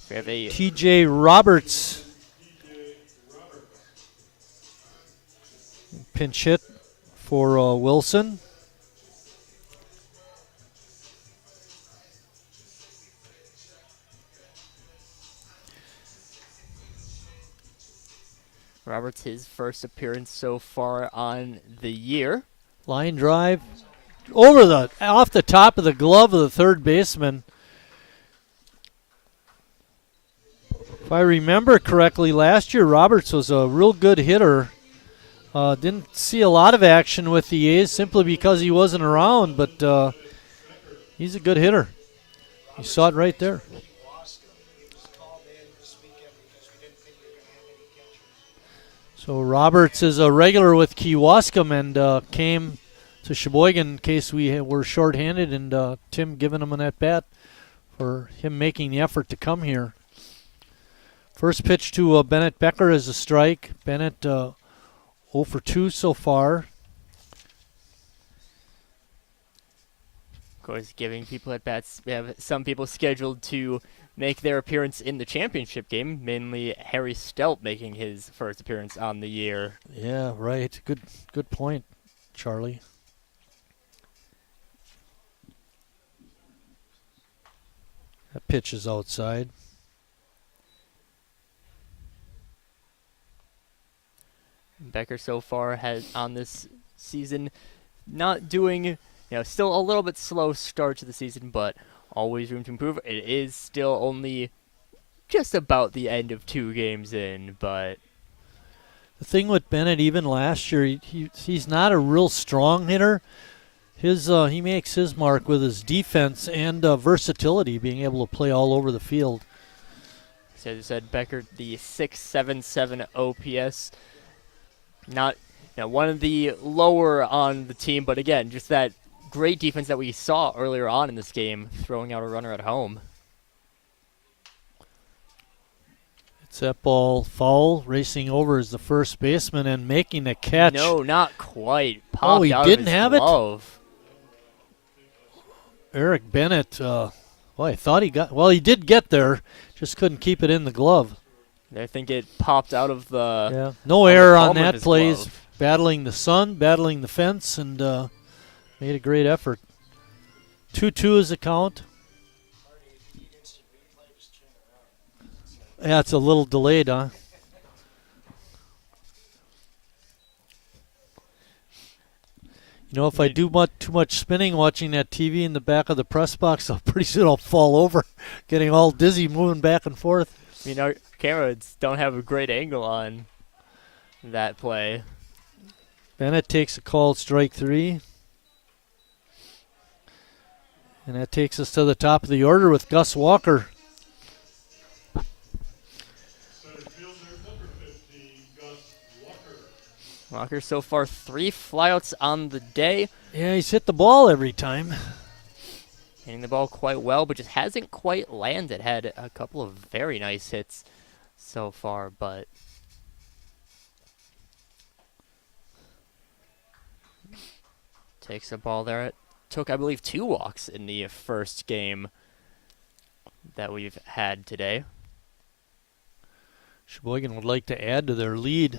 We have a TJ Roberts pinch hit for Wilson. Roberts, his first appearance so far on the year. Line drive off the top of the glove of the third baseman. If I remember correctly, last year Roberts was a real good hitter. Didn't see a lot of action with the A's simply because he wasn't around, but he's a good hitter. You saw it right there. So Roberts is a regular with Kewaskum and came to Sheboygan in case we were shorthanded, and Tim giving him an at-bat for him making the effort to come here. First pitch to Bennett Becker is a strike. Bennett 0 for 2 so far. Of course, giving people at-bats. We have some people scheduled to make their appearance in the championship game, mainly Harry Stelp making his first appearance on the year. Yeah, right. Good point, Charlie. That pitch is outside. Becker so far has on this season not doing, still a little bit slow start to the season, but always room to improve. It is still only just about the end of 2 games in, but the thing with Bennett, even last year, he's not a real strong hitter. He makes his mark with his defense and versatility, being able to play all over the field. So as I said, Becker, the .677 OPS, not one of the lower on the team, but again, just that great defense that we saw earlier on in this game, throwing out a runner at home. It's that ball foul. Racing over is the first baseman and making a catch. No, not quite. Popped he out didn't of his have glove. Eric Bennett, I thought he got, well, he did get there, just couldn't keep it in the glove. I think it popped out of the No error on palm of that his play. glove. Battling the sun, battling the fence, and made a great effort. 2-2 is the count. Yeah, it's a little delayed, huh? You know, if I do too much spinning watching that TV in the back of the press box, pretty soon I'll fall over, getting all dizzy moving back and forth. I mean, our cameras don't have a great angle on that play. Bennett takes a called strike 3. And that takes us to the top of the order with Gus Walker. Walker so far 3 flyouts on the day. Yeah, he's hit the ball every time. Hitting the ball quite well, but just hasn't quite landed. Had a couple of very nice hits so far, but takes a ball there. It took, I believe, 2 walks in the first game that we've had today. Sheboygan would like to add to their lead.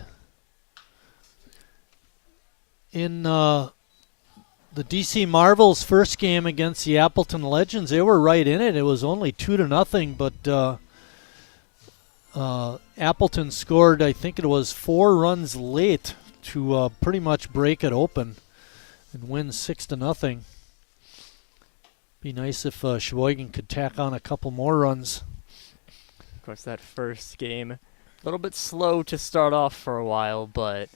In the DC Marvels first game against the Appleton Legends, they were right in it. It was only 2-0, but Appleton scored, I think it was 4 runs late to pretty much break it open and win 6-0. Be nice if Sheboygan could tack on a couple more runs. Of course, that first game, a little bit slow to start off for a while, but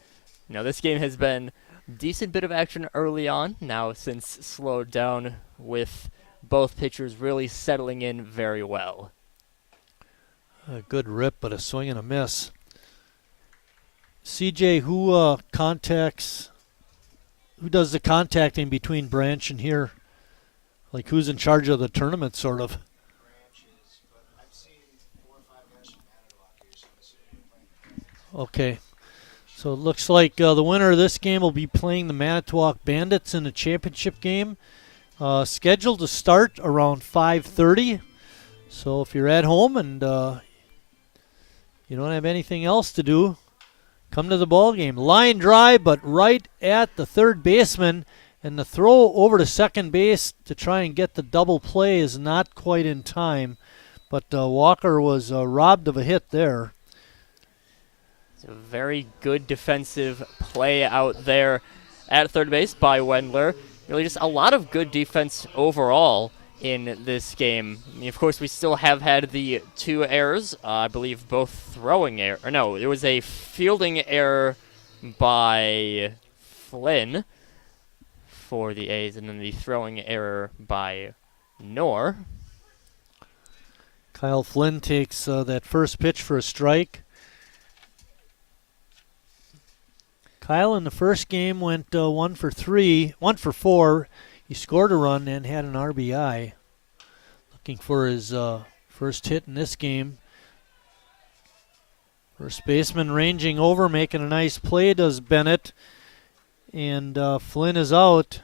this game has been decent bit of action early on. Now, since slowed down with both pitchers really settling in very well. A good rip, but a swing and a miss. CJ, who does the contacting between Branch and here? Like, who's in charge of the tournament, sort of? Okay. So it looks like the winner of this game will be playing the Manitowoc Bandits in a championship game. Scheduled to start around 5:30. So if you're at home and you don't have anything else to do, come to the ball game. Line drive, but right at the third baseman, and the throw over to second base to try and get the double play is not quite in time. But Walker was robbed of a hit there. A very good defensive play out there at third base by Wendler. Really just a lot of good defense overall in this game. I mean, of course, we still have had the 2 errors. I believe both throwing error. Or no, it was a fielding error by Flynn for the A's, and then the throwing error by Knorr. Kyle Flynn takes that first pitch for a strike. Kyle in the first game went 1 for 4. He scored a run and had an RBI. Looking for his first hit in this game. First baseman ranging over, making a nice play, does Bennett. And Flynn is out.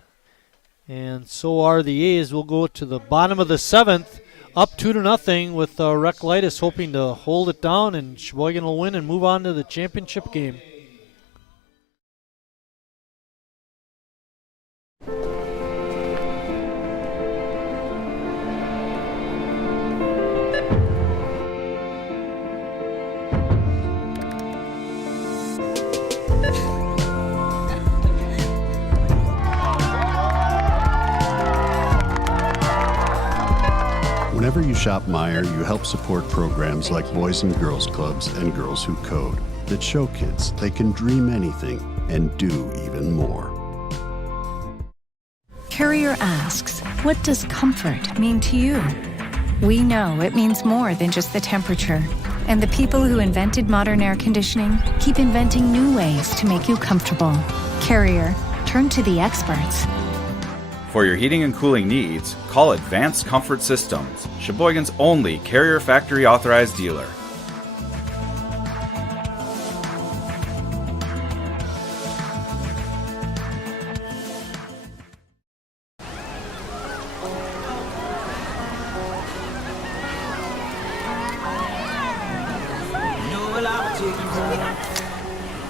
And so are the A's. We'll go to the bottom of the 7th, up 2-0 with Reclitis hoping to hold it down, and Sheboygan will win and move on to the championship game. Whenever you shop Meijer, you help support programs like Boys and Girls Clubs and Girls Who Code that show kids they can dream anything and do even more. Carrier asks, what does comfort mean to you? We know it means more than just the temperature. And the people who invented modern air conditioning keep inventing new ways to make you comfortable. Carrier, turn to the experts. For your heating and cooling needs, call Advanced Comfort Systems, Sheboygan's only Carrier Factory authorized dealer.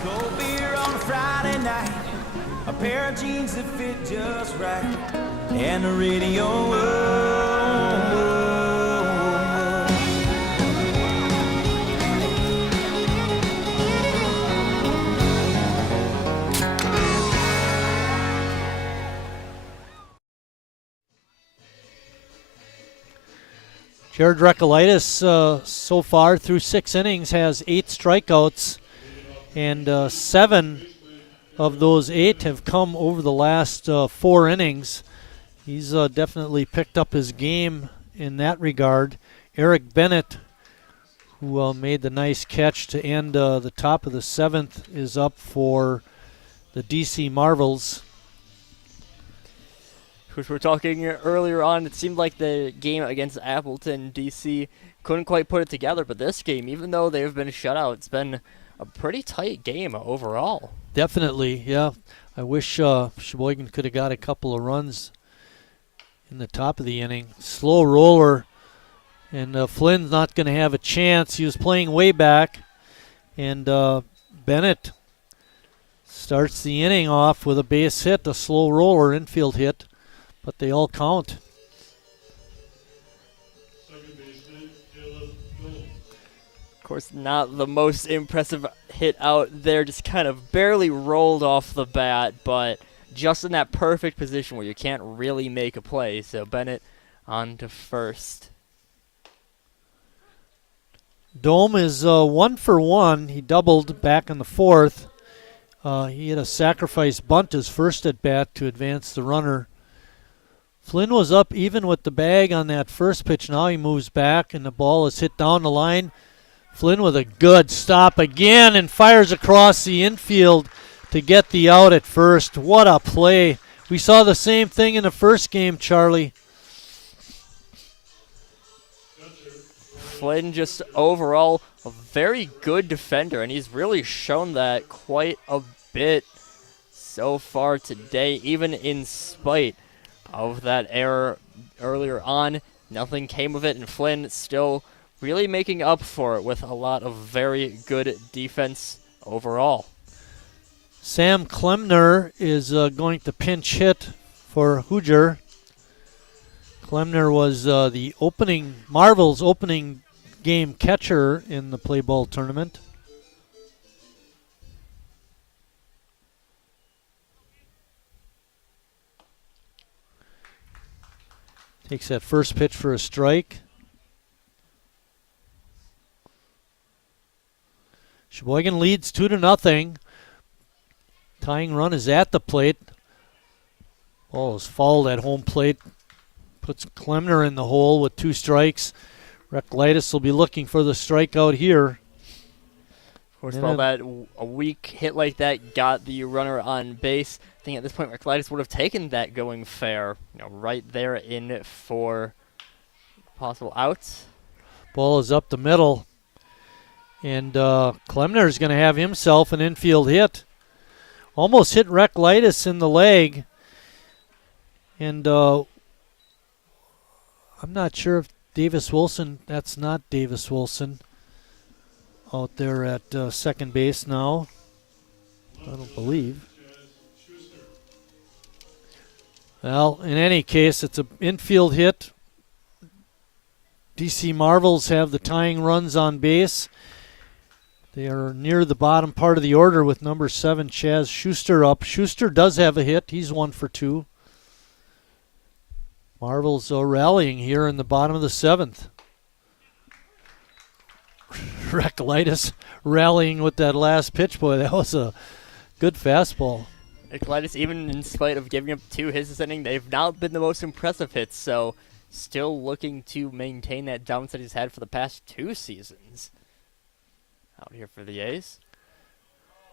Cold beer on a Friday night, a pair of jeans that fit just right, and the radio. Jared Recolaitis so far through 6 innings has 8 strikeouts, and 7 of those 8 have come over the last 4 innings. He's definitely picked up his game in that regard. Eric Bennett, who made the nice catch to end the top of the 7th, is up for the DC Marvels. Which we were talking earlier on, it seemed like the game against Appleton, DC, couldn't quite put it together. But this game, even though they've been shut out, it's been a pretty tight game overall. Definitely, yeah. I wish Sheboygan could have got a couple of runs in the top of the inning. Slow roller, and Flynn's not going to have a chance. He was playing way back, and Bennett starts the inning off with a base hit, a slow roller infield hit, but they all count. Of course, not the most impressive hit out there, just kind of barely rolled off the bat, but just in that perfect position where you can't really make a play. So Bennett on to first. Dome is 1 for 1. He doubled back in the 4th. He had a sacrifice bunt his first at bat to advance the runner. Flynn was up even with the bag on that first pitch. Now he moves back, and the ball is hit down the line. Flynn with a good stop again and fires across the infield to get the out at first. What a play. We saw the same thing in the first game, Charlie. Flynn just overall a very good defender, and he's really shown that quite a bit so far today, even in spite of that error earlier on. Nothing came of it, and Flynn still really making up for it with a lot of very good defense overall. Sam Klemner is going to pinch hit for Hoosier. Klemner was the Marvel's opening game catcher in the play ball tournament. Takes that first pitch for a strike. Sheboygan leads 2-0. Tying run is at the plate. Ball is fouled at home plate. Puts Klemner in the hole with 2 strikes. Recolaitis will be looking for the strikeout here. Of course, while a weak hit like that got the runner on base, I think at this point Recolaitis would have taken that going fair. Right there in for possible outs. Ball is up the middle. And Klemner is going to have himself an infield hit. Almost hit Recolaitis in the leg. And I'm not sure if Davis Wilson, that's not Davis Wilson out there at second base now. I don't believe. Well, in any case, it's an infield hit. DC Marvels have the tying runs on base. They are near the bottom part of the order with number 7, Chaz Schuster up. Schuster does have a hit. He's 1 for 2. Marvels rallying here in the bottom of the 7th. Recolaitis rallying with that last pitch. Boy, that was a good fastball. Recolaitis, even in spite of giving up 2 hits this inning, they've not been the most impressive hits, so still looking to maintain that dominance that he's had for the past 2 seasons. Out here for the A's.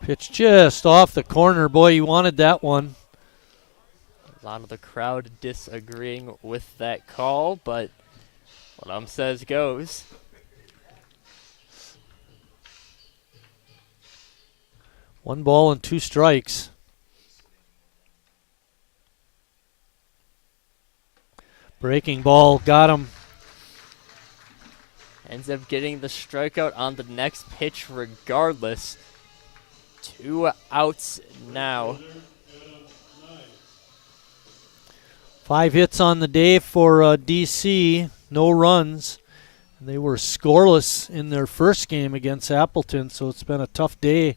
Pitch just off the corner. Boy, you wanted that one. lot of the crowd disagreeing with that call, but what says goes. One ball and 2 strikes. Breaking ball got him. Ends up getting the strikeout on the next pitch regardless. 2 outs now. 5 hits on the day for DC, no runs. They were scoreless in their first game against Appleton, so it's been a tough day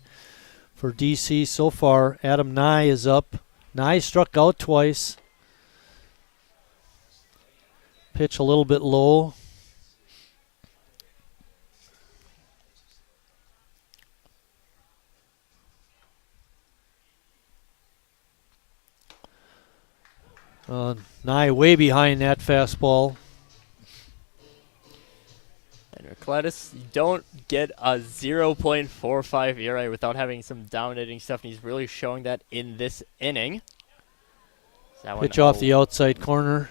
for DC so far. Adam Nye is up. Nye struck out twice. Pitch a little bit low. Nye way behind that fastball. And Reclitus, you don't get a 0.45 ERA without having some dominating stuff, and he's really showing that in this inning. Pitch off the outside corner.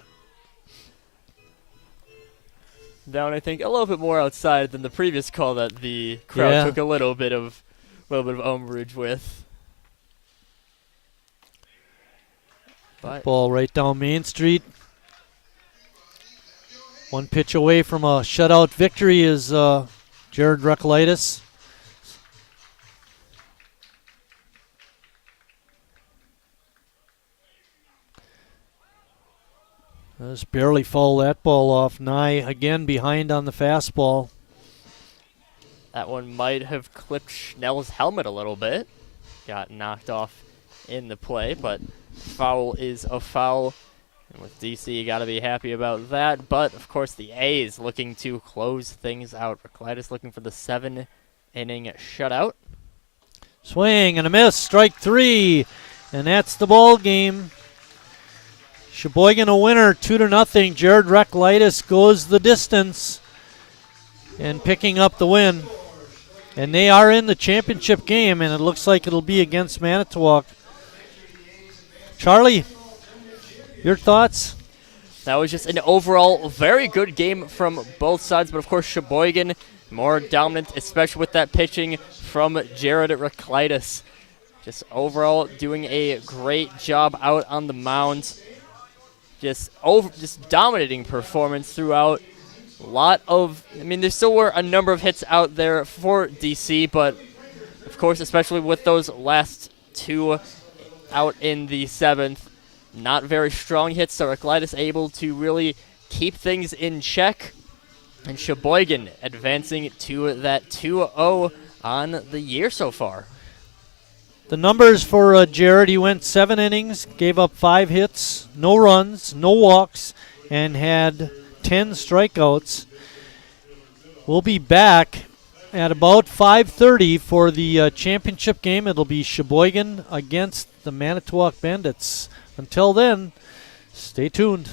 Down, I think, a little bit more outside than the previous call that the crowd took a little bit of umbrage with. But ball right down Main Street. 1 pitch away from a shutout victory is Jared Reclitus. Just barely foul that ball off. Nye again behind on the fastball. That one might have clipped Schnell's helmet a little bit. Got knocked off in the play, but foul is a foul. And with DC, you got to be happy about that. But, of course, the A's looking to close things out. Reclitus looking for the 7-inning shutout. Swing and a miss. Strike 3. And that's the ball game. Sheboygan a winner, 2-0. Jared Reclitus goes the distance and picking up the win. And they are in the championship game, and it looks like it'll be against Manitowoc. Charlie, your thoughts? That was just an overall very good game from both sides, but of course Sheboygan more dominant, especially with that pitching from Jared Reclitus. Just overall doing a great job out on the mound. Just dominating performance throughout. There still were a number of hits out there for DC, but of course, especially with those last 2 out in the 7th, not very strong hits, so Reclitus able to really keep things in check. And Sheboygan advancing to that 2-0 on the year so far. The numbers for Jared, he went 7 innings, gave up 5 hits, no runs, no walks, and had 10 strikeouts. We'll be back at about 5:30 for the championship game. It'll be Sheboygan against the Manitowoc Bandits. Until then, stay tuned.